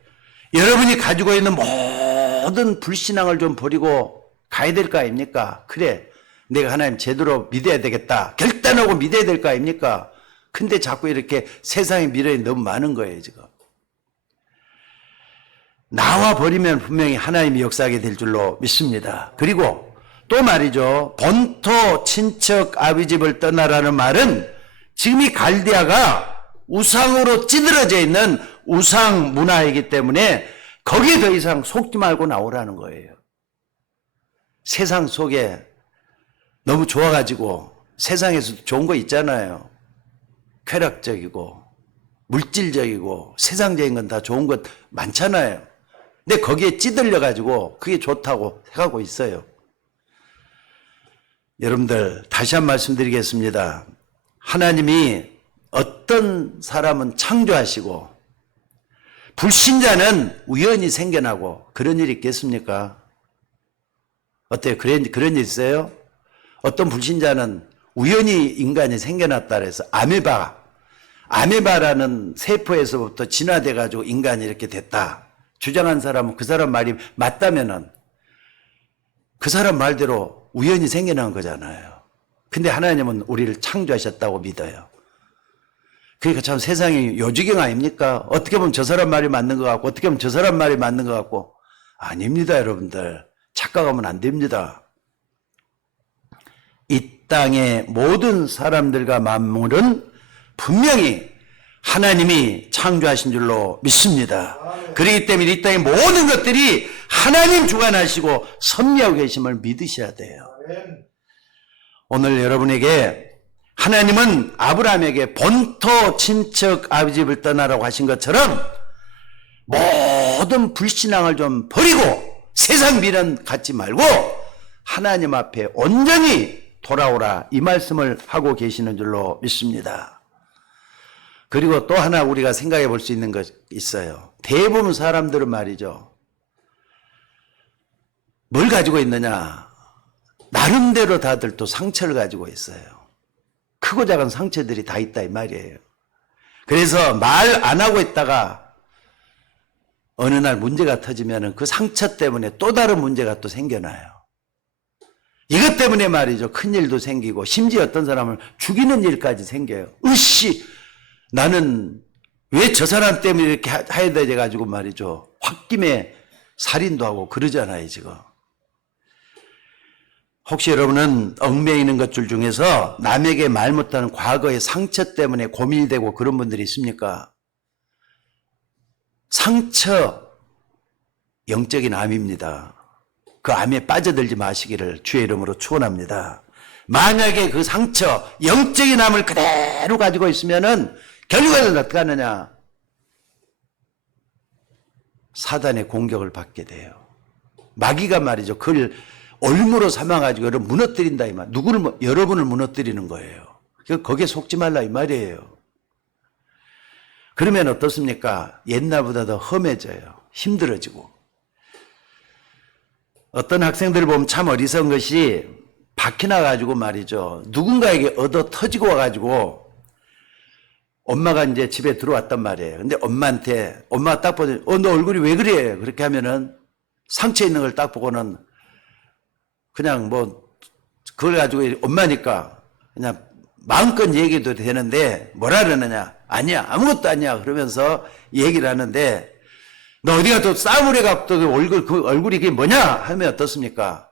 여러분이 가지고 있는 모든 불신앙을 좀 버리고 가야 될 거 아닙니까? 그래, 내가 하나님 제대로 믿어야 되겠다. 결단하고 믿어야 될 거 아닙니까? 근데 자꾸 이렇게 세상의 미련이 너무 많은 거예요, 지금. 나와 버리면 분명히 하나님이 역사하게 될 줄로 믿습니다. 그리고 또 말이죠. 본토 친척 아비 집을 떠나라는 말은 지금 이 갈대아가 우상으로 찌들어져 있는 우상 문화이기 때문에 거기에 더 이상 속지 말고 나오라는 거예요. 세상 속에 너무 좋아가지고 세상에서도 좋은 거 있잖아요. 쾌락적이고 물질적이고 세상적인 건 다 좋은 것 많잖아요. 근데 거기에 찌들려가지고 그게 좋다고 생각하고 있어요. 여러분들 다시 한 말씀드리겠습니다. 하나님이 어떤 사람은 창조하시고 불신자는 우연히 생겨나고 그런 일이 있겠습니까? 어때요? 그런 일 있어요? 어떤 불신자는 우연히 인간이 생겨났다 그래서 아메바라는 세포에서부터 진화돼 가지고 인간이 이렇게 됐다 주장한 사람은 그 사람 말이 맞다면은 그 사람 말대로 우연히 생겨난 거잖아요. 근데 하나님은 우리를 창조하셨다고 믿어요. 그러니까 참 세상이 요지경 아닙니까? 어떻게 보면 저 사람 말이 맞는 것 같고 어떻게 보면 저 사람 말이 맞는 것 같고 아닙니다. 여러분들 착각하면 안 됩니다. 이 땅의 모든 사람들과 만물은 분명히 하나님이 창조하신 줄로 믿습니다. 그렇기 때문에 이 땅의 모든 것들이 하나님 주관하시고 섭리하고 계심을 믿으셔야 돼요. 오늘 여러분에게 하나님은 아브라함에게 본토 친척 아비 집을 떠나라고 하신 것처럼 모든 불신앙을 좀 버리고 세상 미련 갖지 말고 하나님 앞에 온전히 돌아오라 이 말씀을 하고 계시는 줄로 믿습니다. 그리고 또 하나 우리가 생각해 볼 수 있는 것 있어요. 대부분 사람들은 말이죠. 뭘 가지고 있느냐? 나름대로 다들 또 상처를 가지고 있어요. 크고 작은 상처들이 다 있다 이 말이에요. 그래서 말 안 하고 있다가 어느 날 문제가 터지면 그 상처 때문에 또 다른 문제가 또 생겨나요. 이것 때문에 말이죠. 큰일도 생기고 심지어 어떤 사람을 죽이는 일까지 생겨요. 나는 왜 저 사람 때문에 이렇게 해야 돼가지고 말이죠. 홧김에 살인도 하고 그러잖아요, 지금. 혹시 여러분은 얽매이는 것들 중에서 남에게 말 못하는 과거의 상처 때문에 고민이 되고 그런 분들이 있습니까? 상처, 영적인 암입니다. 그 암에 빠져들지 마시기를 주의 이름으로 축원합니다. 만약에 그 상처, 영적인 암을 그대로 가지고 있으면은 결국에는 어떻게 하느냐? 사단의 공격을 받게 돼요. 마귀가 말이죠. 그걸 올무로 삼아가지고 여러분 무너뜨린다 이 말. 여러분을 무너뜨리는 거예요. 거기에 속지 말라 이 말이에요. 그러면 어떻습니까? 옛날보다 더 험해져요. 힘들어지고. 어떤 학생들을 보면 참 어리석은 것이 밖에 나가지고 말이죠. 누군가에게 얻어 터지고 와가지고 엄마가 이제 집에 들어왔단 말이에요. 근데 엄마가 딱 보더니 너 얼굴이 왜 그래? 그렇게 하면은 상처 있는 걸 딱 보고는 그냥 그걸 가지고 엄마니까 그냥 마음껏 얘기도 되는데 뭐라 그러느냐? 아니야. 아무것도 아니야. 그러면서 얘기를 하는데 너 어디가 또 싸움을 해갖고 그 얼굴이 그게 뭐냐? 하면 어떻습니까?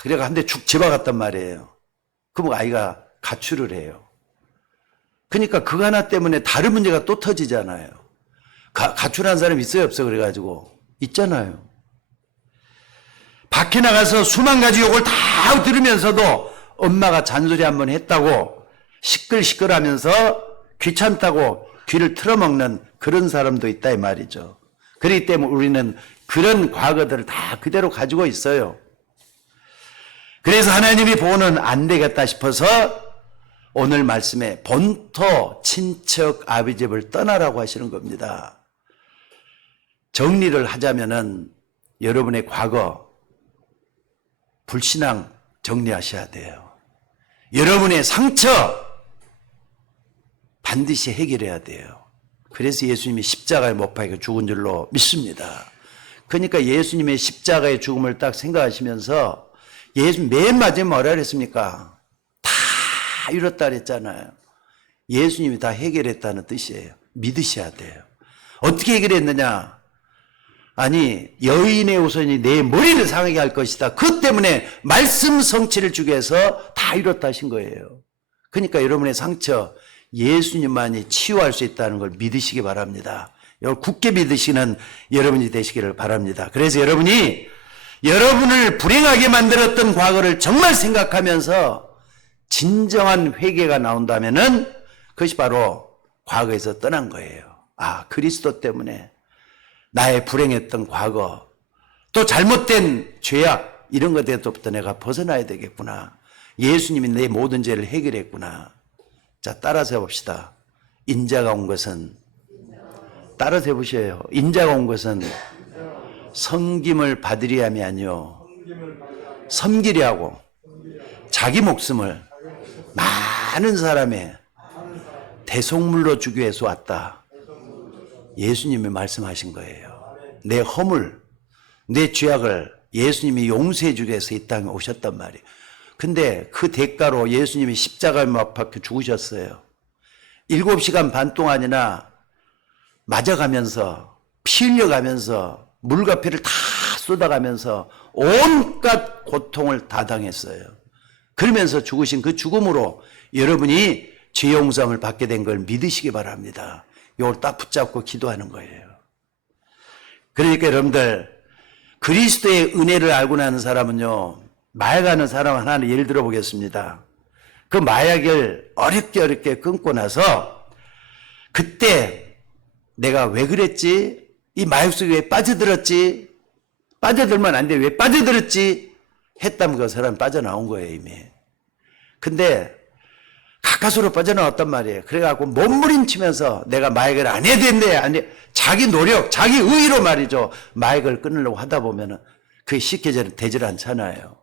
그래가 한 대 죽 집어갔단 말이에요. 그럼 아이가 가출을 해요. 그러니까 그거 하나 때문에 다른 문제가 또 터지잖아요. 가출한 사람 있어요? 없어? 그래가지고. 있잖아요. 밖에 나가서 수만 가지 욕을 다 들으면서도 엄마가 잔소리 한번 했다고 시끌시끌하면서 귀찮다고 귀를 틀어먹는 그런 사람도 있다 이 말이죠. 그렇기 때문에 우리는 그런 과거들을 다 그대로 가지고 있어요. 그래서 하나님이 보는 안 되겠다 싶어서 오늘 말씀에 본토 친척 아비 집을 떠나라고 하시는 겁니다. 정리를 하자면은 여러분의 과거 불신앙 정리하셔야 돼요. 여러분의 상처 반드시 해결해야 돼요. 그래서 예수님이 십자가에 못 박혀 죽은 줄로 믿습니다. 그러니까 예수님의 십자가의 죽음을 딱 생각하시면서 예수 맨 마지막에 뭐라 그랬습니까? 다 이뤘다 그랬잖아요. 예수님이 다 해결했다는 뜻이에요. 믿으셔야 돼요. 어떻게 해결했느냐? 아니 여인의 우선이 내 머리를 상하게 할 것이다. 그 때문에 말씀 성취를 주기 위해서 다 이뤘다 하신 거예요. 그러니까 여러분의 상처 예수님만이 치유할 수 있다는 걸 믿으시기 바랍니다. 굳게 믿으시는 여러분이 되시기를 바랍니다. 그래서 여러분이 여러분을 불행하게 만들었던 과거를 정말 생각하면서 진정한 회개가 나온다면은 그것이 바로 과거에서 떠난 거예요. 아, 그리스도 때문에 나의 불행했던 과거, 또 잘못된 죄악 이런 것에서부터 내가 벗어나야 되겠구나. 예수님이 내 모든 죄를 해결했구나. 자, 따라서 해봅시다. 인자가 온 것은, 따라서 해보세요. 인자가 온 것은 섬김을 받으려 함이 아니요 섬기려 하고 자기 목숨을 많은 사람의 대속물로 주기 위해서 왔다. 예수님이 말씀하신 거예요. 내 허물, 내 죄악을 예수님이 용서해 주기 위해서 이 땅에 오셨단 말이에요. 근데 그 대가로 예수님이 십자가에 못 박혀 죽으셨어요. 7시간 반 동안이나 맞아가면서 피 흘려가면서 물과 피를 다 쏟아가면서 온갖 고통을 다 당했어요. 그러면서 죽으신 그 죽음으로 여러분이 죄 용서를 받게 된 걸 믿으시기 바랍니다. 이걸 딱 붙잡고 기도하는 거예요. 그러니까 여러분들 그리스도의 은혜를 알고 나는 사람은요, 마약하는 사람 하나는 예를 들어 보겠습니다. 그 마약을 어렵게 끊고 나서 그때 내가 왜 그랬지? 이 마약 속에 왜 빠져들었지? 빠져들면 안 돼. 왜 빠져들었지? 했다면 그 사람 빠져나온 거예요, 이미. 근데 가까스로 빠져나왔단 말이에요. 그래갖고 몸부림치면서 내가 마약을 안 해야 된대. 아니, 자기 노력, 자기 의의로 말이죠. 마약을 끊으려고 하다 보면은 그게 쉽게 되질 않잖아요.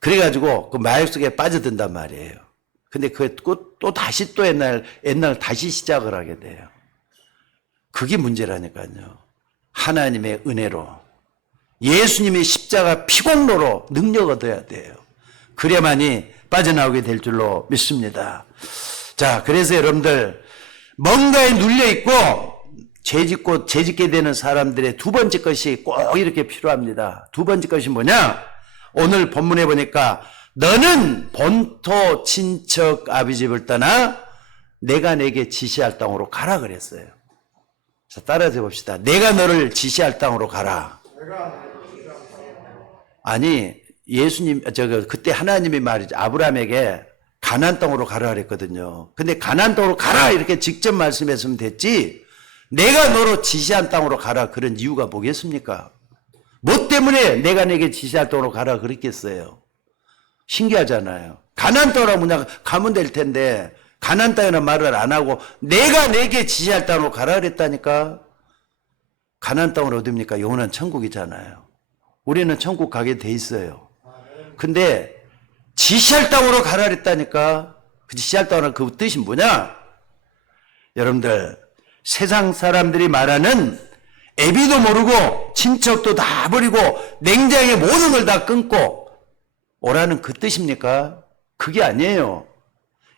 그래가지고 그 마약 속에 빠져든단 말이에요. 근데 또 다시 또 옛날 다시 시작을 하게 돼요. 그게 문제라니까요. 하나님의 은혜로 예수님의 십자가 피공로로 능력 얻어야 돼요. 그래야만이 빠져나오게 될 줄로 믿습니다. 자, 그래서 여러분들 뭔가에 눌려있고 죄짓게 되는 사람들의 두 번째 것이 꼭 이렇게 필요합니다. 두 번째 것이 뭐냐? 오늘 본문에 보니까 너는 본토 친척 아비 집을 떠나 내가 내게 지시할 땅으로 가라 그랬어요. 자, 따라서 봅시다. 내가 너를 지시할 땅으로 가라. 아니, 예수님, 그때 하나님이 말이죠. 아브라함에게 가나안 땅으로 가라 그랬거든요. 근데 가나안 땅으로 가라 이렇게 직접 말씀했으면 됐지. 내가 너로 지시한 땅으로 가라 그런 이유가 뭐겠습니까? 뭐 때문에 내가 내게 지시할 땅으로 가라 그랬겠어요? 신기하잖아요. 가나안 땅으로 그냥 가면 될 텐데 가나안 땅이라는 말을 안 하고 내가 내게 지시할 땅으로 가라 그랬다니까. 가나안 땅으로 어딥니까? 영원한 천국이잖아요. 우리는 천국 가게 돼 있어요. 근데 지시할 땅으로 가라 그랬다니까. 그 지시할 땅으로 그 뜻이 뭐냐? 여러분들 세상 사람들이 말하는 애비도 모르고 친척도 다 버리고 냉장에 모든 걸 다 끊고 오라는 그 뜻입니까? 그게 아니에요.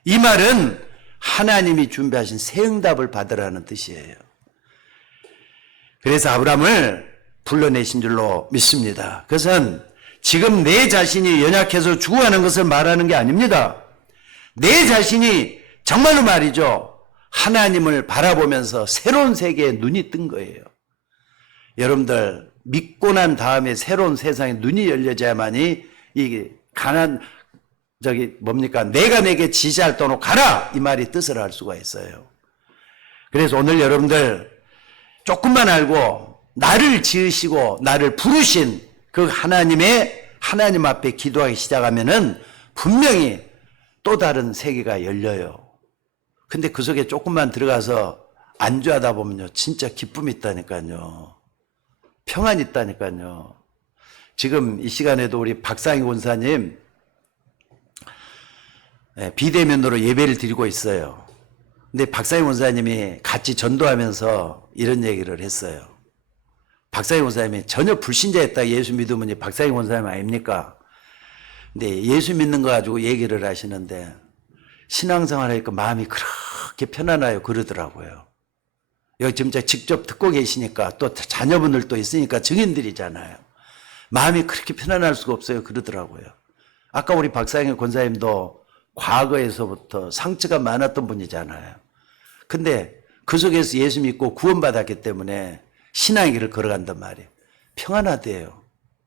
이 말은 하나님이 준비하신 새 응답을 받으라는 뜻이에요. 그래서 아브라함을 불러내신 줄로 믿습니다. 그것은 지금 내 자신이 연약해서 죽어가는 것을 말하는 게 아닙니다. 내 자신이 정말로 말이죠. 하나님을 바라보면서 새로운 세계에 눈이 뜬 거예요. 여러분들 믿고 난 다음에 새로운 세상에 눈이 열려져야만이 이 뭡니까? 내가 내게 지시할 도로 가라! 이 말이 뜻을 알 수가 있어요. 그래서 오늘 여러분들 조금만 알고 나를 지으시고 나를 부르신 그 하나님 앞에 기도하기 시작하면은 분명히 또 다른 세계가 열려요. 근데 그 속에 조금만 들어가서 안주하다 보면요, 진짜 기쁨이 있다니까요. 평안이 있다니까요. 지금 이 시간에도 우리 박상희 권사님 비대면으로 예배를 드리고 있어요. 근데 박상희 권사님이 같이 전도하면서 이런 얘기를 했어요. 박상희 권사님이 전혀 불신자였다 예수 믿으면 박상희 권사님 아닙니까? 근데 예수 믿는 거 가지고 얘기를 하시는데 신앙생활 하니까 마음이 그렇게 편안해요 그러더라고요. 여기 지금 직접 듣고 계시니까 또 자녀분들도 있으니까 증인들이잖아요. 마음이 그렇게 편안할 수가 없어요 그러더라고요. 아까 우리 박상희 권사님도 과거에서부터 상처가 많았던 분이잖아요. 근데 그 속에서 예수 믿고 구원받았기 때문에 신앙의 길을 걸어간단 말이에요. 평안하대요.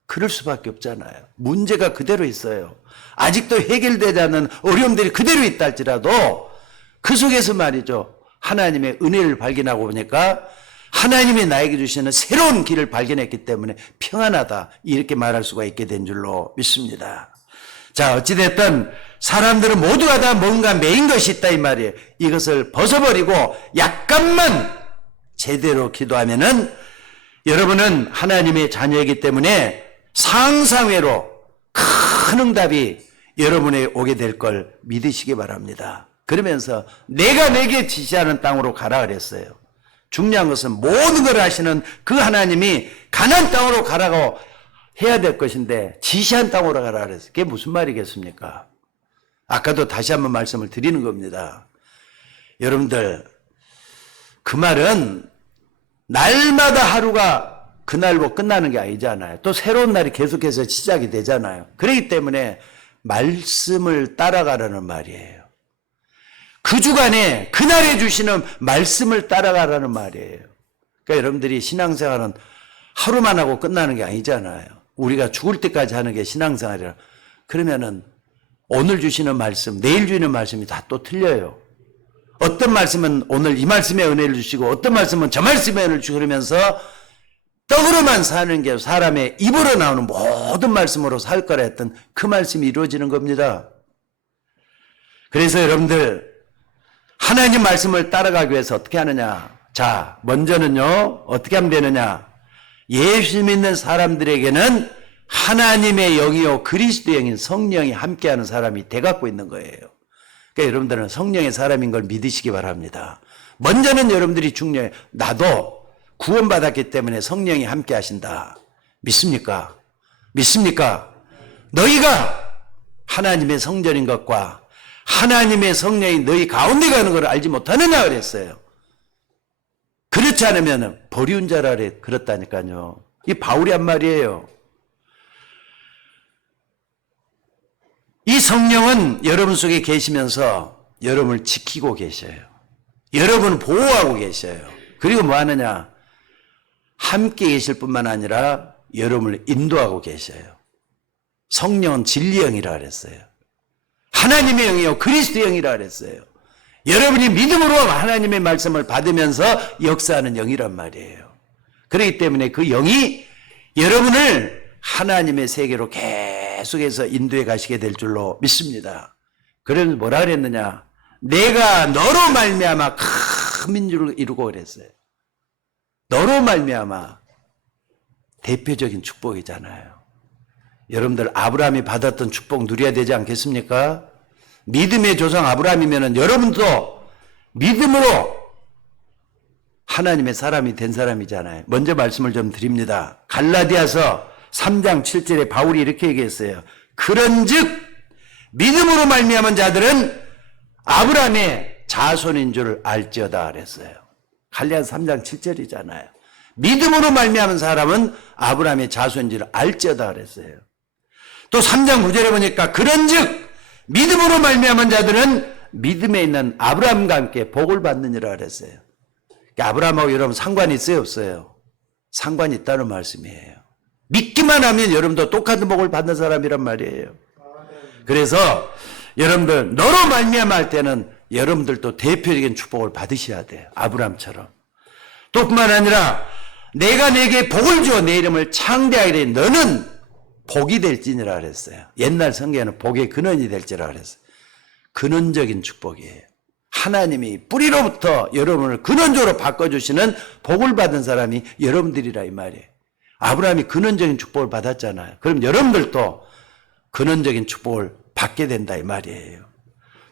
그럴 수밖에 없잖아요. 문제가 그대로 있어요. 아직도 해결되지 않는 어려움들이 그대로 있다 할지라도 그 속에서 말이죠. 하나님의 은혜를 발견하고 보니까 하나님이 나에게 주시는 새로운 길을 발견했기 때문에 평안하다 이렇게 말할 수가 있게 된 줄로 믿습니다. 자, 어찌됐든 사람들은 모두가 다 뭔가 메인 것이 있다 이 말이에요. 이것을 벗어버리고 약간만 제대로 기도하면은 여러분은 하나님의 자녀이기 때문에 상상외로 큰 응답이 여러분에 오게 될 걸 믿으시기 바랍니다. 그러면서 내가 내게 지시하는 땅으로 가라 그랬어요. 중요한 것은 모든 걸 하시는 그 하나님이 가나안 땅으로 가라고 해야 될 것인데 지시한 땅으로 가라 그랬어요. 그게 무슨 말이겠습니까? 아까도 다시 한번 말씀을 드리는 겁니다. 여러분들 그 말은 날마다 하루가 그날로 끝나는 게 아니잖아요. 또 새로운 날이 계속해서 시작이 되잖아요. 그렇기 때문에 말씀을 따라가라는 말이에요. 그 주간에 그날에 주시는 말씀을 따라가라는 말이에요. 그러니까 여러분들이 신앙생활은 하루만 하고 끝나는 게 아니잖아요. 우리가 죽을 때까지 하는 게 신앙생활이라. 그러면은 오늘 주시는 말씀, 내일 주시는 말씀이 다 또 틀려요. 어떤 말씀은 오늘 이 말씀에 은혜를 주시고 어떤 말씀은 저 말씀에 은혜를 주시고 그러면서 떡으로만 사는 게 사람의 입으로 나오는 모든 말씀으로 살 거라 했던 그 말씀이 이루어지는 겁니다. 그래서 여러분들 하나님 말씀을 따라가기 위해서 어떻게 하느냐? 자, 먼저는요 어떻게 하면 되느냐? 예수 믿는 사람들에게는 하나님의 영이요 그리스도의 영인 성령이 함께하는 사람이 돼갖고 있는 거예요. 그러니까 여러분들은 성령의 사람인 걸 믿으시기 바랍니다. 먼저는 여러분들이 중요해요. 나도 구원받았기 때문에 성령이 함께 하신다. 믿습니까? 믿습니까? 너희가 하나님의 성전인 것과 하나님의 성령이 너희 가운데 가는 걸 알지 못하느냐 그랬어요. 그렇지 않으면 버리운 자라 그랬다니까요. 이 바울이 한 말이에요. 이 성령은 여러분 속에 계시면서 여러분을 지키고 계셔요. 여러분을 보호하고 계셔요. 그리고 뭐 하느냐? 함께 계실 뿐만 아니라 여러분을 인도하고 계셔요. 성령은 진리 영이라 그랬어요. 하나님의 영이요 그리스도 영이라 그랬어요. 여러분이 믿음으로 하나님의 말씀을 받으면서 역사하는 영이란 말이에요. 그렇기 때문에 그 영이 여러분을 하나님의 세계로 계속해서 인도해 가시게 될 줄로 믿습니다. 그래서 뭐라 그랬느냐? 내가 너로 말미암아 큰 민족을 이루고 그랬어요. 너로 말미암아 대표적인 축복이잖아요. 여러분들 아브라함이 받았던 축복 누려야 되지 않겠습니까? 믿음의 조상 아브라함이면 여러분도 믿음으로 하나님의 사람이 된 사람이잖아요. 먼저 말씀을 좀 드립니다. 갈라디아서 3장 7절에 바울이 이렇게 얘기했어요. 그런즉 믿음으로 말미암은 자들은 아브라함의 자손인 줄 알지어다 그랬어요. 갈라디아서 3장 7절이잖아요. 믿음으로 말미암은 사람은 아브라함의 자손인 줄 알지어다 그랬어요. 또 3장 9절에 보니까 그런즉 믿음으로 말미암은 자들은 믿음에 있는 아브라함과 함께 복을 받느니라 그랬어요. 그러니까 아브라함하고 여러분 상관이 있어요 없어요? 상관이 있다는 말씀이에요. 믿기만 하면 여러분도 똑같은 복을 받는 사람이란 말이에요. 그래서 여러분들 너로 말미암아 할 때는 여러분들도 대표적인 축복을 받으셔야 돼요. 아브라함처럼. 또 뿐만 아니라 내가 내게 복을 주어 내 이름을 창대하게 되 너는 복이 될지니라 그랬어요. 옛날 성경에는 복의 근원이 될지라 그랬어요. 근원적인 축복이에요. 하나님이 뿌리로부터 여러분을 근원적으로 바꿔주시는 복을 받은 사람이 여러분들이라 이 말이에요. 아브라함이 근원적인 축복을 받았잖아요. 그럼 여러분들도 근원적인 축복을 받게 된다 이 말이에요.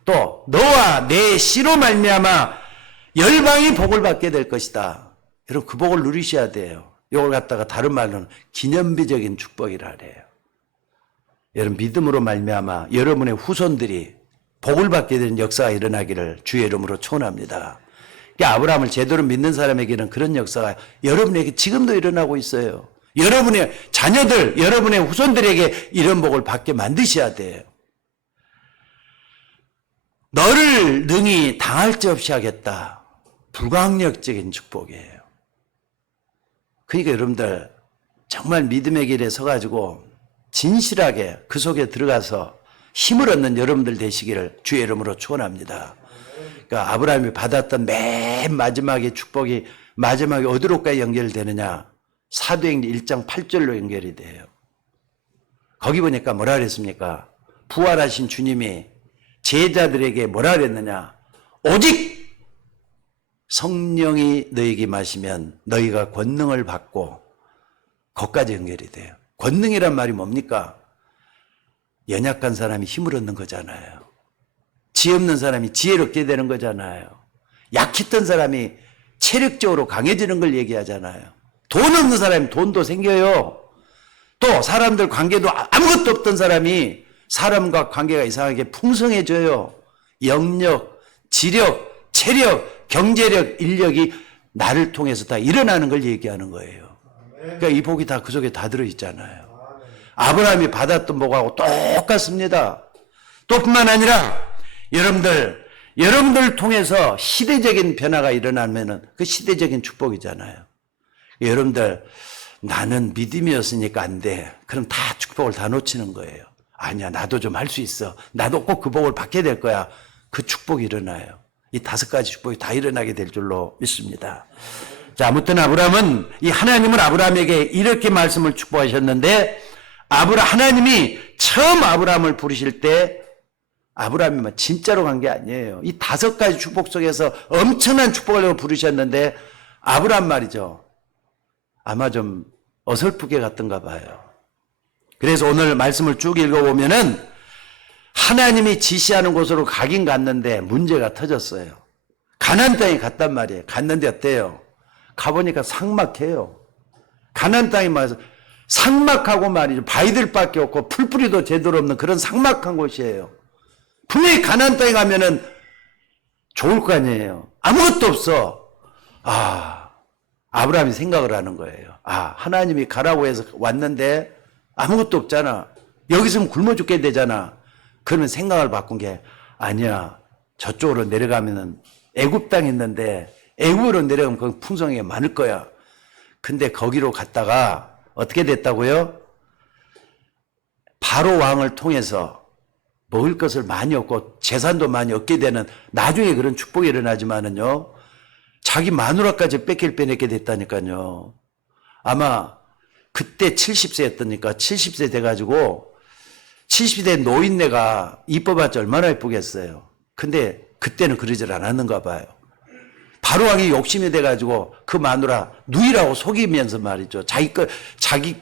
또 너와 내 씨로 말미암아 열방이 복을 받게 될 것이다. 여러분 그 복을 누리셔야 돼요. 이걸 갖다가 다른 말로는 기념비적인 축복이라 그래요. 여러분 믿음으로 말미암아 여러분의 후손들이 복을 받게 되는 역사가 일어나기를 주의 이름으로 축원합니다. 그러니까 아브라함을 제대로 믿는 사람에게는 그런 역사가 여러분에게 지금도 일어나고 있어요. 여러분의 자녀들, 여러분의 후손들에게 이런 복을 받게 만드셔야 돼요. 너를 능히 당할 자 없이 하겠다. 불가항력적인 축복이에요. 그러니까 여러분들 정말 믿음의 길에 서가지고 진실하게 그 속에 들어가서 힘을 얻는 여러분들 되시기를 주의 이름으로 축원합니다. 그러니까 아브라함이 받았던 맨 마지막의 축복이 마지막에 어디로까지 연결되느냐? 사도행전 1장 8절로 연결이 돼요. 거기 보니까 뭐라 그랬습니까? 부활하신 주님이 제자들에게 뭐라 그랬느냐? 오직 성령이 너희에게 마시면 너희가 권능을 받고 거기까지 연결이 돼요. 권능이란 말이 뭡니까? 연약한 사람이 힘을 얻는 거잖아요. 지혜 없는 사람이 지혜를 얻게 되는 거잖아요. 약했던 사람이 체력적으로 강해지는 걸 얘기하잖아요. 돈 없는 사람이 돈도 생겨요. 또 사람들 관계도 아무것도 없던 사람이 사람과 관계가 이상하게 풍성해져요. 영력, 지력, 체력, 경제력, 인력이 나를 통해서 다 일어나는 걸 얘기하는 거예요. 그러니까 이 복이 다 그 속에 다 들어있잖아요. 아브라함이 받았던 복하고 똑같습니다. 또 뿐만 아니라 여러분들 통해서 시대적인 변화가 일어나면은 그 시대적인 축복이잖아요. 여러분들 나는 믿음이었으니까 안 돼. 그럼 다 축복을 다 놓치는 거예요. 아니야 나도 좀 할 수 있어. 나도 꼭 그 복을 받게 될 거야. 그 축복이 일어나요. 이 5가지 축복이 다 일어나게 될 줄로 믿습니다. 자, 아무튼 아브라함은 이 하나님은 아브라함에게 이렇게 말씀을 축복하셨는데 하나님이 처음 아브라함을 부르실 때 아브라함이만 진짜로 간 게 아니에요. 이 5가지 축복 속에서 엄청난 축복을 부르셨는데 아브라함 말이죠. 아마 좀 어설프게 갔던가 봐요. 그래서 오늘 말씀을 쭉 읽어보면은 하나님이 지시하는 곳으로 가긴 갔는데 문제가 터졌어요. 가나안 땅에 갔단 말이에요. 갔는데 어때요? 가보니까 삭막해요. 가나안 땅이 말해서 삭막하고 말이죠. 바위들밖에 없고 풀뿌리도 제대로 없는 그런 삭막한 곳이에요. 분명히 가나안 땅에 가면은 좋을 거 아니에요. 아무것도 없어. 아브라함이 생각을 하는 거예요. 하나님이 가라고 해서 왔는데 아무것도 없잖아. 여기서는 굶어 죽게 되잖아. 그러면 생각을 바꾼 게 아니야. 저쪽으로 내려가면은 애굽 땅이 있는데 애굽으로 내려가면 거기 풍성하게 많을 거야. 근데 거기로 갔다가 어떻게 됐다고요? 바로 왕을 통해서 먹을 것을 많이 얻고 재산도 많이 얻게 되는 나중에 그런 축복이 일어나지만은요. 자기 마누라까지 뺏길 됐다니까요. 아마 그때 70세였다니까 70세 돼가지고 70세 된 노인네가 이뻐봤자 얼마나 이쁘겠어요. 근데 그때는 그러질 않았는가 봐요. 바로 왕이 욕심이 돼가지고 그 마누라 누이라고 속이면서 말이죠. 자기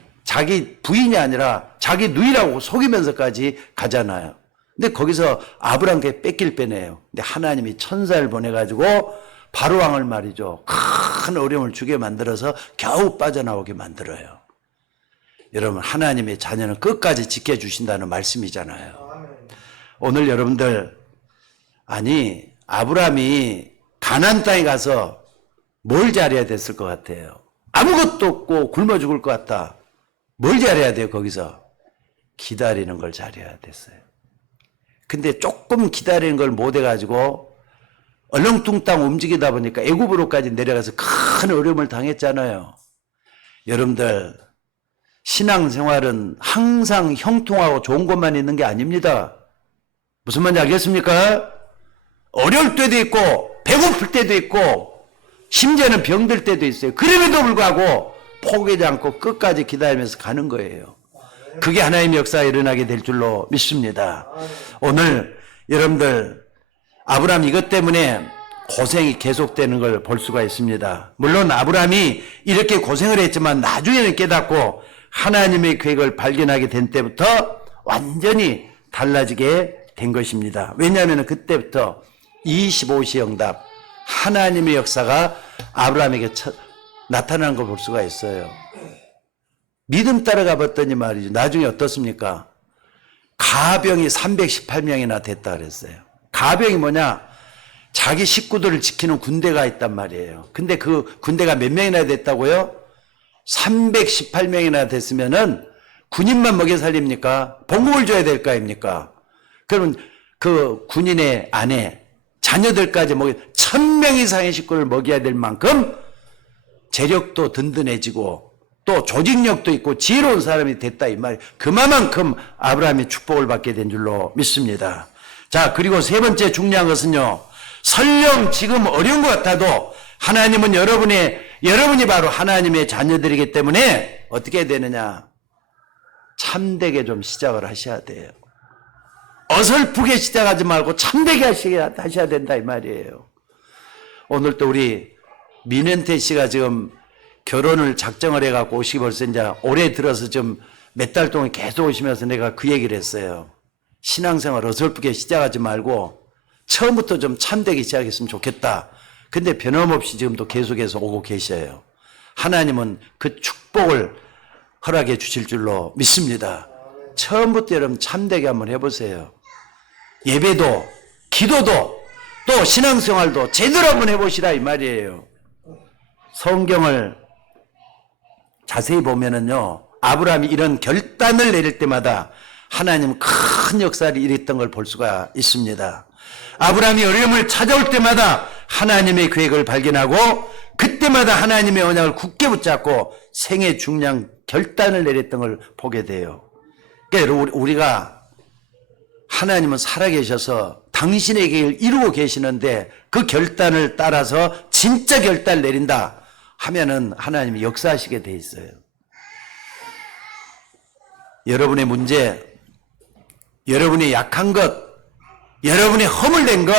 부인이 아니라 자기 누이라고 속이면서까지 가잖아요. 근데 거기서 아브라함께 뺏길 빼네요. 근데 하나님이 천사를 보내가지고 바로 왕을 말이죠. 큰 어려움을 주게 만들어서 겨우 빠져나오게 만들어요. 여러분 하나님의 자녀는 끝까지 지켜주신다는 말씀이잖아요. 오늘 여러분들 아브라함이 가나안 땅에 가서 뭘 잘해야 됐을 것 같아요? 아무것도 없고 굶어 죽을 것 같다. 뭘 잘해야 돼요 거기서? 기다리는 걸 잘해야 됐어요. 근데 조금 기다리는 걸 못 해가지고 얼렁뚱땅 움직이다 보니까 애굽으로까지 내려가서 큰 어려움을 당했잖아요. 여러분들 신앙생활은 항상 형통하고 좋은 것만 있는 게 아닙니다. 무슨 말인지 알겠습니까? 어려울 때도 있고 배고플 때도 있고 심지어는 병들 때도 있어요. 그럼에도 불구하고 포기하지 않고 끝까지 기다리면서 가는 거예요. 그게 하나님의 역사가 일어나게 될 줄로 믿습니다. 오늘 여러분들 아브라함 이것 때문에 고생이 계속되는 걸 볼 수가 있습니다. 물론 아브라함이 이렇게 고생을 했지만 나중에는 깨닫고 하나님의 계획을 발견하게 된 때부터 완전히 달라지게 된 것입니다. 왜냐하면 그때부터 25시 응답 하나님의 역사가 아브라함에게 나타나는 걸 볼 수가 있어요. 믿음 따라가 봤더니 말이죠. 나중에 어떻습니까? 가병이 318명이나 됐다 그랬어요. 가병이 뭐냐? 자기 식구들을 지키는 군대가 있단 말이에요. 근데 그 군대가 몇 명이나 됐다고요? 318명이나 됐으면은 군인만 먹여 살립니까? 봉급을 줘야 될 거 아닙니까? 그러면 그 군인의 아내, 자녀들까지 1000명 이상의 식구를 먹여야 될 만큼 재력도 든든해지고 또 조직력도 있고 지혜로운 사람이 됐다 이 말이에요. 그만큼 아브라함이 축복을 받게 된 줄로 믿습니다. 자, 그리고 세 번째 중요한 것은요. 설령 지금 어려운 것 같아도 하나님은 여러분이 바로 하나님의 자녀들이기 때문에 어떻게 되느냐. 참되게 좀 시작을 하셔야 돼요. 어설프게 시작하지 말고 참되게 하셔야 된다 이 말이에요. 오늘 또 우리 민현태 씨가 지금 결혼을 작정을 해갖고 오시기 벌써 이제 올해 들어서 좀 몇 달 동안 계속 오시면서 내가 그 얘기를 했어요. 신앙생활 어설프게 시작하지 말고 처음부터 좀 참되게 시작했으면 좋겠다. 근데 변함없이 지금도 계속해서 오고 계셔요. 하나님은 그 축복을 허락해 주실 줄로 믿습니다. 처음부터 여러분 참되게 한번 해보세요. 예배도 기도도 또 신앙생활도 제대로 한번 해보시라 이 말이에요. 성경을 자세히 보면은요, 아브라함이 이런 결단을 내릴 때마다 하나님 큰 역사를 일으켰던 걸 볼 수가 있습니다. 아브라함이 어려움을 찾아올 때마다 하나님의 계획을 발견하고 그때마다 하나님의 언약을 굳게 붙잡고 생애 중요한 결단을 내렸던 걸 보게 돼요. 그러니까 우리가 하나님은 살아계셔서 당신의 계획을 이루고 계시는데 그 결단을 따라서 진짜 결단을 내린다 하면은 하나님이 역사하시게 돼 있어요. 여러분의 문제, 여러분의 약한 것, 여러분의 허물된 것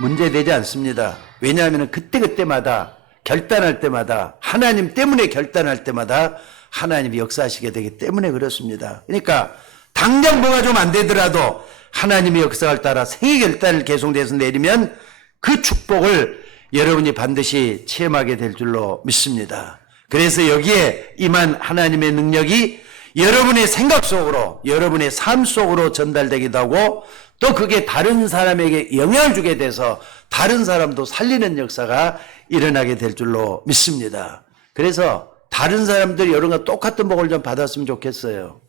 문제되지 않습니다. 왜냐하면 그때그때마다 결단할 때마다 하나님 때문에 결단할 때마다 하나님이 역사하시게 되기 때문에 그렇습니다. 그러니까 당장 뭐가 좀 안 되더라도 하나님의 역사를 따라 생애 결단을 계속해서 내리면 그 축복을 여러분이 반드시 체험하게 될 줄로 믿습니다. 그래서 여기에 임한 하나님의 능력이 여러분의 생각 속으로, 여러분의 삶 속으로 전달되기도 하고 또 그게 다른 사람에게 영향을 주게 돼서 다른 사람도 살리는 역사가 일어나게 될 줄로 믿습니다. 그래서 다른 사람들이 여러분과 똑같은 복을 좀 받았으면 좋겠어요.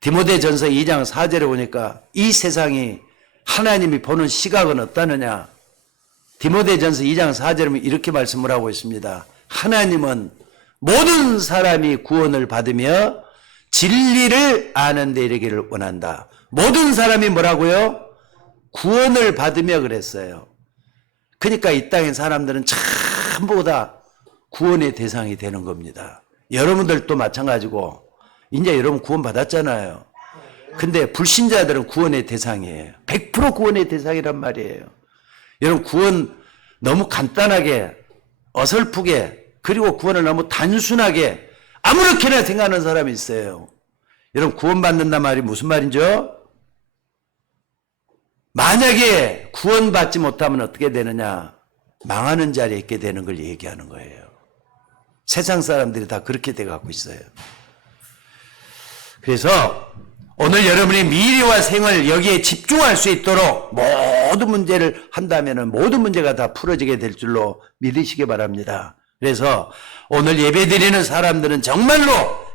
디모데전서 2장 4절에 보니까 이 세상이 하나님이 보는 시각은 어떠느냐. 디모데전서 2장 4절에 이렇게 말씀을 하고 있습니다. 하나님은 모든 사람이 구원을 받으며 진리를 아는 데 이르기를 원한다. 모든 사람이 뭐라고요? 구원을 받으며 그랬어요. 그러니까 이 땅의 사람들은 전부 다 구원의 대상이 되는 겁니다. 여러분들도 마찬가지고 이제 여러분 구원 받았잖아요. 근데 불신자들은 구원의 대상이에요. 100% 구원의 대상이란 말이에요. 여러분 구원 너무 간단하게 어설프게 그리고 구원을 너무 단순하게 아무렇게나 생각하는 사람이 있어요. 여러분 구원받는단 말이 무슨 말이죠? 만약에 구원받지 못하면 어떻게 되느냐? 망하는 자리에 있게 되는 걸 얘기하는 거예요. 세상 사람들이 다 그렇게 돼가고 있어요. 그래서 오늘 여러분의 미래와 생을 여기에 집중할 수 있도록 모든 문제를 한다면 모든 문제가 다 풀어지게 될 줄로 믿으시기 바랍니다. 그래서 오늘 예배드리는 사람들은 정말로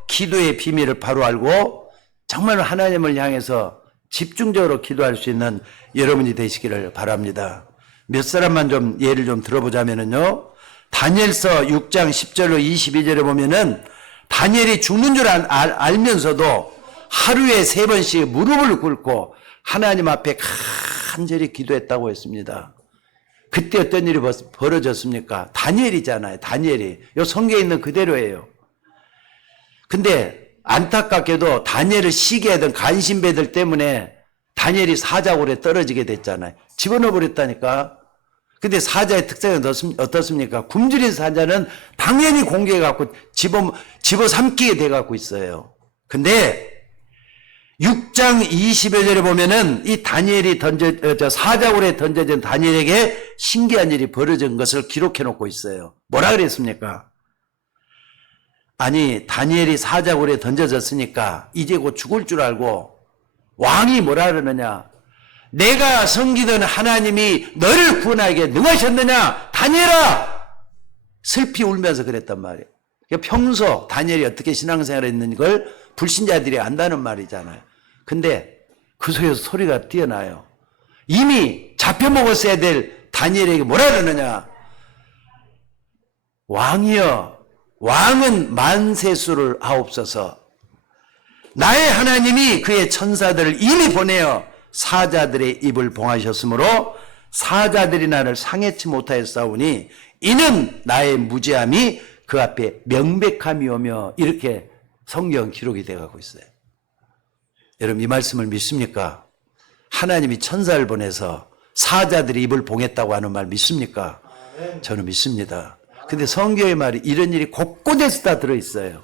기도의 비밀을 바로 알고 정말로 하나님을 향해서 집중적으로 기도할 수 있는 여러분이 되시기를 바랍니다. 몇 사람만 좀 예를 좀 들어보자면요. 다니엘서 6장 10절로 22절에 보면은 다니엘이 죽는 줄 알면서도 하루에 3번씩 무릎을 꿇고 하나님 앞에 간절히 기도했다고 했습니다. 그때 어떤 일이 벌어졌습니까? 다니엘이잖아요. 다니엘이. 요 성경에 있는 그대로예요. 근데 안타깝게도 다니엘을 시기하던 간신배들 때문에 다니엘이 사자굴에 떨어지게 됐잖아요. 집어넣어 버렸다니까. 근데 사자의 특성이 어떻습니까? 굶주린 사자는 당연히 공격해갖고 집어삼키게 돼갖고 있어요. 근데 6장 20여 절에 보면은 이 다니엘이 사자굴에 던져진 다니엘에게 신기한 일이 벌어진 것을 기록해 놓고 있어요. 뭐라 그랬습니까? 아니, 다니엘이 사자굴에 던져졌으니까 이제 곧 죽을 줄 알고 왕이 뭐라 그러느냐? 내가 섬기던 하나님이 너를 구원하게 능하셨느냐? 다니엘아! 슬피 울면서 그랬단 말이에요. 평소 다니엘이 어떻게 신앙생활을 했는 걸 불신자들이 안다는 말이잖아요. 근데 그 속에서 소리가 뛰어나요. 이미 잡혀먹었어야 될 다니엘에게 뭐라 그러느냐? 왕이여, 왕은 만세수를 하옵소서. 나의 하나님이 그의 천사들을 이미 보내어 사자들의 입을 봉하셨으므로 사자들이 나를 상해치 못하였사오니 이는 나의 무죄함이 그 앞에 명백함이오며, 이렇게 성경 기록이 되어가고 있어요. 여러분, 이 말씀을 믿습니까? 하나님이 천사를 보내서 사자들이 입을 봉했다고 하는 말 믿습니까? 저는 믿습니다. 근데 성경의 말이 이런 일이 곳곳에서 다 들어있어요.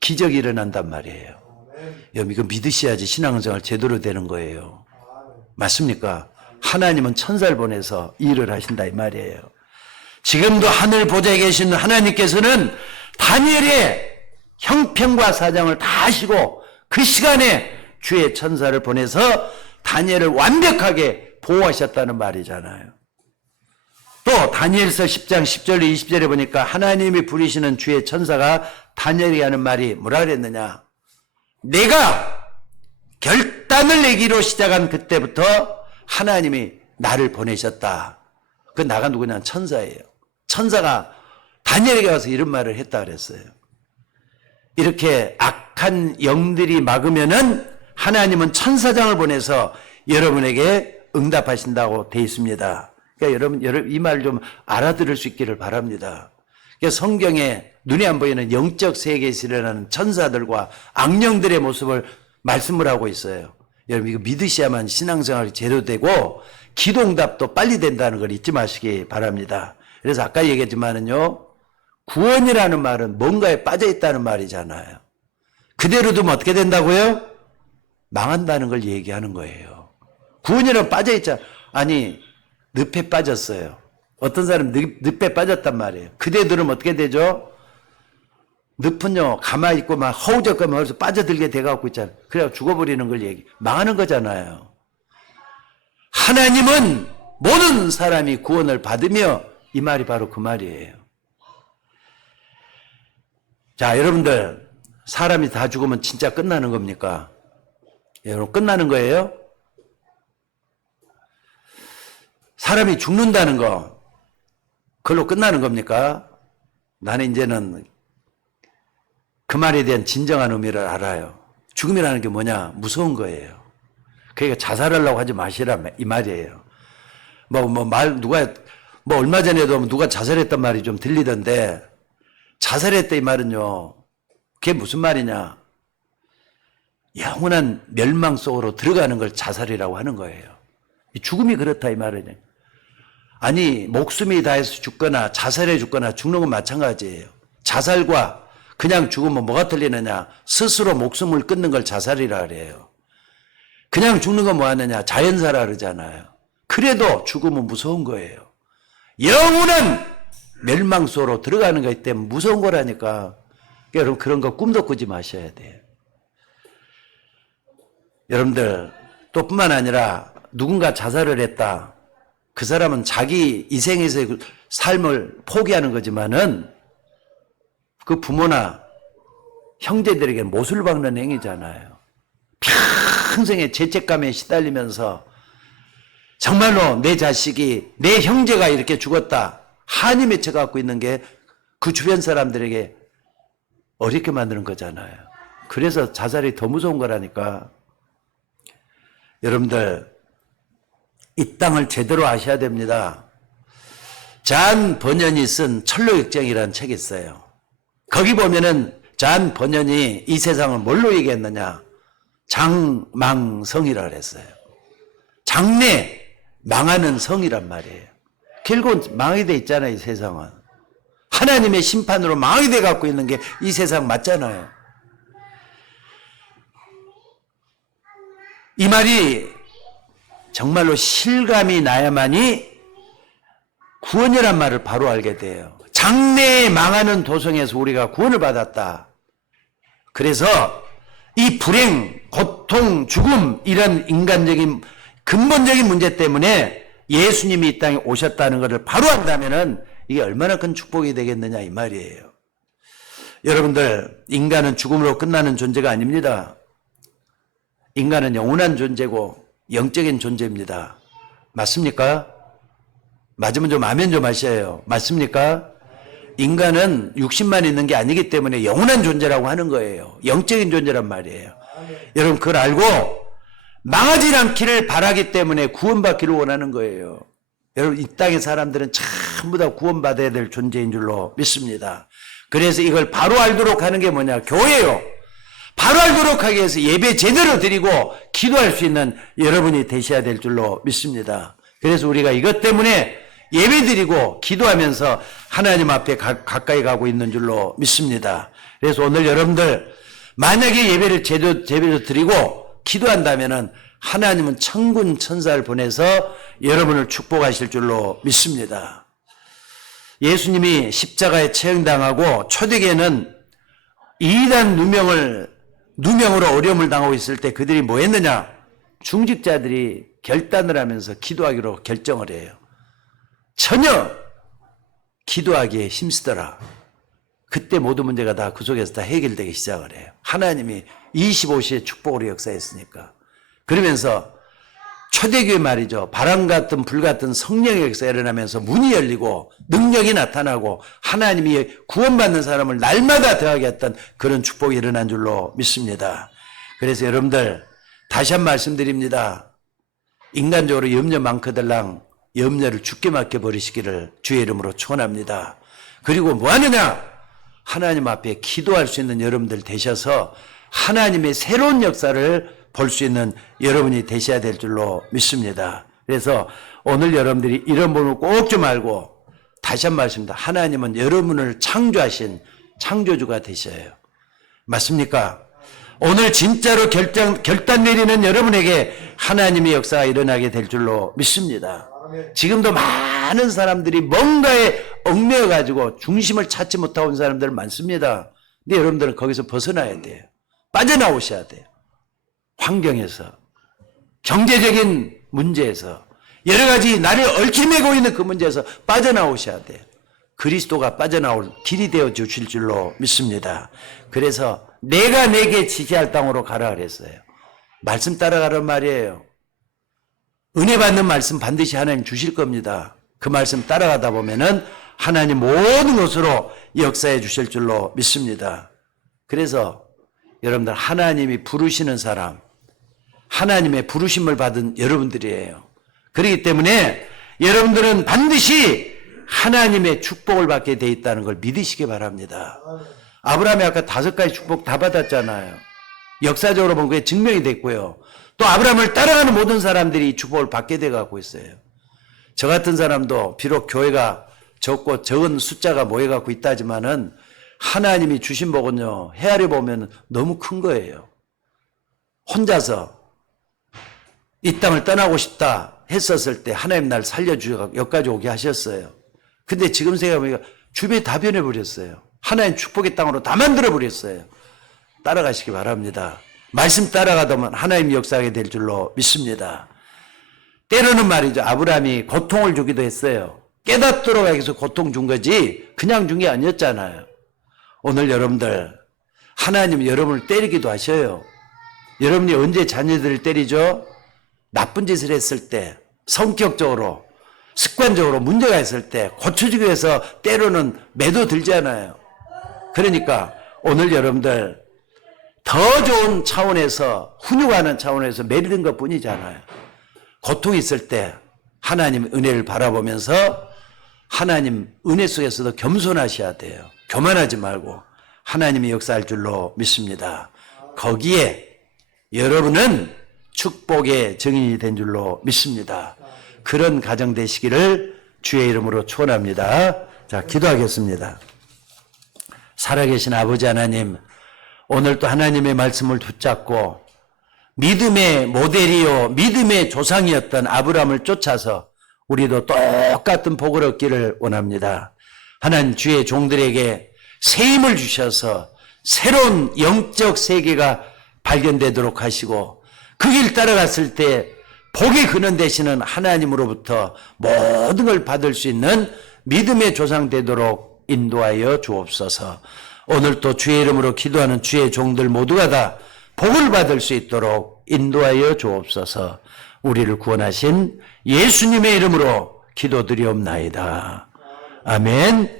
기적이 일어난단 말이에요. 여러분, 이거 믿으셔야지 신앙생활 제대로 되는 거예요. 맞습니까? 하나님은 천사를 보내서 일을 하신다 이 말이에요. 지금도 하늘 보좌에 계신 하나님께서는 다니엘의 형편과 사정을 다 아시고 그 시간에 주의 천사를 보내서 다니엘을 완벽하게 보호하셨다는 말이잖아요. 또 다니엘서 10장 10절 20절에 보니까 하나님이 부리시는 주의 천사가 다니엘에게 하는 말이 뭐라 그랬느냐? 내가 결단을 내기로 시작한 그때부터 하나님이 나를 보내셨다. 그 나가 누구냐? 천사예요. 천사가 다니엘에게 와서 이런 말을 했다 그랬어요. 이렇게 악한 영들이 막으면은 하나님은 천사장을 보내서 여러분에게 응답하신다고 되어 있습니다. 그러니까 여러분 이 말 좀 알아들을 수 있기를 바랍니다. 그러니까 성경에 눈에 안 보이는 영적 세계에서 일어나는 천사들과 악령들의 모습을 말씀을 하고 있어요. 여러분, 이거 믿으셔야만 신앙생활이 제대로 되고 기도 응답도 빨리 된다는 걸 잊지 마시기 바랍니다. 그래서 아까 얘기했지만은요, 구원이라는 말은 뭔가에 빠져 있다는 말이잖아요. 그대로 두면 어떻게 된다고요? 망한다는 걸 얘기하는 거예요. 구원이라는 빠져 있잖아요. 아니, 늪에 빠졌어요. 어떤 사람 늪에 빠졌단 말이에요. 그대 두면 어떻게 되죠? 늪은요, 가만히 있고 막 허우적거리면서 빠져들게 돼갖고 있잖아요. 그래야 죽어버리는 걸 망하는 거잖아요. 하나님은 모든 사람이 구원을 받으며, 이 말이 바로 그 말이에요. 자, 여러분들, 사람이 다 죽으면 진짜 끝나는 겁니까? 여러분, 끝나는 거예요? 사람이 죽는다는 거, 그걸로 끝나는 겁니까? 나는 이제는 그 말에 대한 진정한 의미를 알아요. 죽음이라는 게 뭐냐? 무서운 거예요. 그러니까 자살하려고 하지 마시라 이 말이에요. 얼마 전에도 누가 자살했단 말이 좀 들리던데, 자살했다 이 말은요, 그게 무슨 말이냐? 영원한 멸망 속으로 들어가는 걸 자살이라고 하는 거예요. 죽음이 그렇다 이 말이냐. 아니, 목숨이 다해서 죽거나 자살해 죽거나 죽는 건 마찬가지예요. 자살과 그냥 죽으면 뭐가 틀리느냐? 스스로 목숨을 끊는 걸 자살이라 그래요. 그냥 죽는 건 뭐 하느냐? 자연사라 그러잖아요. 그래도 죽음은 무서운 거예요. 영원한 멸망 속으로 들어가는 거기 때문에 무서운 거라니까. 여러분, 그런 거 꿈도 꾸지 마셔야 돼요. 여러분들, 또 뿐만 아니라 누군가 자살을 했다. 그 사람은 자기 이생에서의 삶을 포기하는 거지만은 그 부모나 형제들에게 못을 박는 행위잖아요. 평생의 죄책감에 시달리면서 정말로 내 자식이, 내 형제가 이렇게 죽었다, 한이 맺혀갖고 있는 게 그 주변 사람들에게 어렵게 만드는 거잖아요. 그래서 자살이 더 무서운 거라니까. 여러분들 이 땅을 제대로 아셔야 됩니다. 잔 번연이 쓴 철로역정이라는 책이 있어요. 거기 보면은 잔 번연이 이 세상을 뭘로 얘기했느냐? 장망성이라 그랬어요. 장래 망하는 성이란 말이에요. 결국은 망하게 돼 있잖아요, 이 세상은. 하나님의 심판으로 망하게 돼 갖고 있는 게 이 세상 맞잖아요. 이 말이 정말로 실감이 나야만이 구원이란 말을 바로 알게 돼요. 장래에 망하는 도성에서 우리가 구원을 받았다. 그래서 이 불행, 고통, 죽음 이런 인간적인 근본적인 문제 때문에 예수님이 이 땅에 오셨다는 것을 바로 안다면은 이게 얼마나 큰 축복이 되겠느냐 이 말이에요. 여러분들, 인간은 죽음으로 끝나는 존재가 아닙니다. 인간은 영원한 존재고 영적인 존재입니다. 맞습니까? 맞으면 좀 아멘 좀 하셔요. 맞습니까? 인간은 육신만 있는 게 아니기 때문에 영원한 존재라고 하는 거예요. 영적인 존재란 말이에요. 여러분 그걸 알고 망하지 않기를 바라기 때문에 구원받기를 원하는 거예요. 여러분 이 땅의 사람들은 전부 다 구원받아야 될 존재인 줄로 믿습니다. 그래서 이걸 바로 알도록 하는 게 뭐냐? 교회요. 바로 알도록 하기 위해서 예배 제대로 드리고 기도할 수 있는 여러분이 되셔야 될 줄로 믿습니다. 그래서 우리가 이것 때문에 예배 드리고 기도하면서 하나님 앞에 가까이 가고 있는 줄로 믿습니다. 그래서 오늘 여러분들 만약에 예배를 제대로 드리고 기도한다면은 하나님은 천군 천사를 보내서 여러분을 축복하실 줄로 믿습니다. 예수님이 십자가에 처형당하고 초대교회는 이단 누명으로 어려움을 당하고 있을 때 그들이 뭐 했느냐? 중직자들이 결단을 하면서 기도하기로 결정을 해요. 전혀 기도하기에 힘쓰더라. 그때 모든 문제가 다 그 속에서 다 해결되기 시작을 해요. 하나님이 25시의 축복으로 역사했으니까. 그러면서 초대교회 말이죠. 바람 같은 불 같은 성령의 역사가 일어나면서 문이 열리고 능력이 나타나고 하나님이 구원받는 사람을 날마다 더하게 했던 그런 축복이 일어난 줄로 믿습니다. 그래서 여러분들 다시 한 말씀드립니다. 인간적으로 염려 많거들랑 염려를 죽게 맡겨버리시기를 주의 이름으로 축원합니다. 그리고 뭐 하느냐? 하나님 앞에 기도할 수 있는 여러분들 되셔서 하나님의 새로운 역사를 볼 수 있는 여러분이 되셔야 될 줄로 믿습니다. 그래서 오늘 여러분들이 이런 부분을 꼭 좀 알고 다시 한 말씀입니다. 하나님은 여러분을 창조하신 창조주가 되셔요. 맞습니까? 오늘 진짜로 결단 내리는 여러분에게 하나님의 역사가 일어나게 될 줄로 믿습니다. 지금도 많은 사람들이 뭔가에 얽매여 가지고 중심을 찾지 못하고 온 사람들 많습니다. 근데 여러분들은 거기서 벗어나야 돼요. 빠져나오셔야 돼요. 환경에서, 경제적인 문제에서, 여러 가지 나를 얽히매고 있는 그 문제에서 빠져나오셔야 돼요. 그리스도가 빠져나올 길이 되어 주실 줄로 믿습니다. 그래서 내가 내게 지시할 땅으로 가라 그랬어요. 말씀 따라가란 말이에요. 은혜 받는 말씀 반드시 하나님 주실 겁니다. 그 말씀 따라가다 보면은 하나님 모든 것으로 역사해 주실 줄로 믿습니다. 그래서 여러분들 하나님이 부르시는 사람, 하나님의 부르심을 받은 여러분들이에요. 그렇기 때문에 여러분들은 반드시 하나님의 축복을 받게 돼 있다는 걸 믿으시기 바랍니다. 아브라함이 아까 5가지 축복 다 받았잖아요. 역사적으로 보면 그게 증명이 됐고요. 또 아브라함을 따라가는 모든 사람들이 이 축복을 받게 돼 갖고 있어요. 저 같은 사람도 비록 교회가 적고 적은 숫자가 모여 갖고 있다지만은 하나님이 주신 복은요, 헤아려 보면 너무 큰 거예요. 혼자서 이 땅을 떠나고 싶다 했었을 때 하나님 날 살려주셔서 여기까지 오게 하셨어요. 근데 지금 생각해보니까 주변이 다 변해버렸어요. 하나님 축복의 땅으로 다 만들어버렸어요. 따라가시기 바랍니다. 말씀 따라가다 보면 하나님 역사하게 될 줄로 믿습니다. 때로는 말이죠. 아브라함이 고통을 주기도 했어요. 깨닫도록 하기 위해서 고통 준 거지 그냥 준 게 아니었잖아요. 오늘 여러분들 하나님 여러분을 때리기도 하셔요. 여러분이 언제 자녀들을 때리죠? 나쁜 짓을 했을 때, 성격적으로, 습관적으로 문제가 있을 때 고쳐주기 위해서 때로는 매도 들잖아요. 그러니까 오늘 여러분들 더 좋은 차원에서 훈육하는 차원에서 매리는 것 뿐이잖아요. 고통이 있을 때 하나님 은혜를 바라보면서 하나님 은혜 속에서도 겸손하셔야 돼요. 교만하지 말고 하나님이 역사할 줄로 믿습니다. 거기에 여러분은 축복의 증인이 된 줄로 믿습니다. 그런 가정 되시기를 주의 이름으로 축원합니다. 자, 기도하겠습니다. 살아계신 아버지 하나님, 오늘 또 하나님의 말씀을 붙잡고 믿음의 모델이요 믿음의 조상이었던 아브라함을 쫓아서 우리도 똑같은 복을 얻기를 원합니다. 하나님, 주의 종들에게 새 힘을 주셔서 새로운 영적 세계가 발견되도록 하시고 그 길 따라갔을 때 복의 근원 되시는 하나님으로부터 모든 걸 받을 수 있는 믿음의 조상 되도록 인도하여 주옵소서. 오늘 또 주의 이름으로 기도하는 주의 종들 모두가 다 복을 받을 수 있도록 인도하여 주옵소서. 우리를 구원하신 예수님의 이름으로 기도드리옵나이다. 아멘.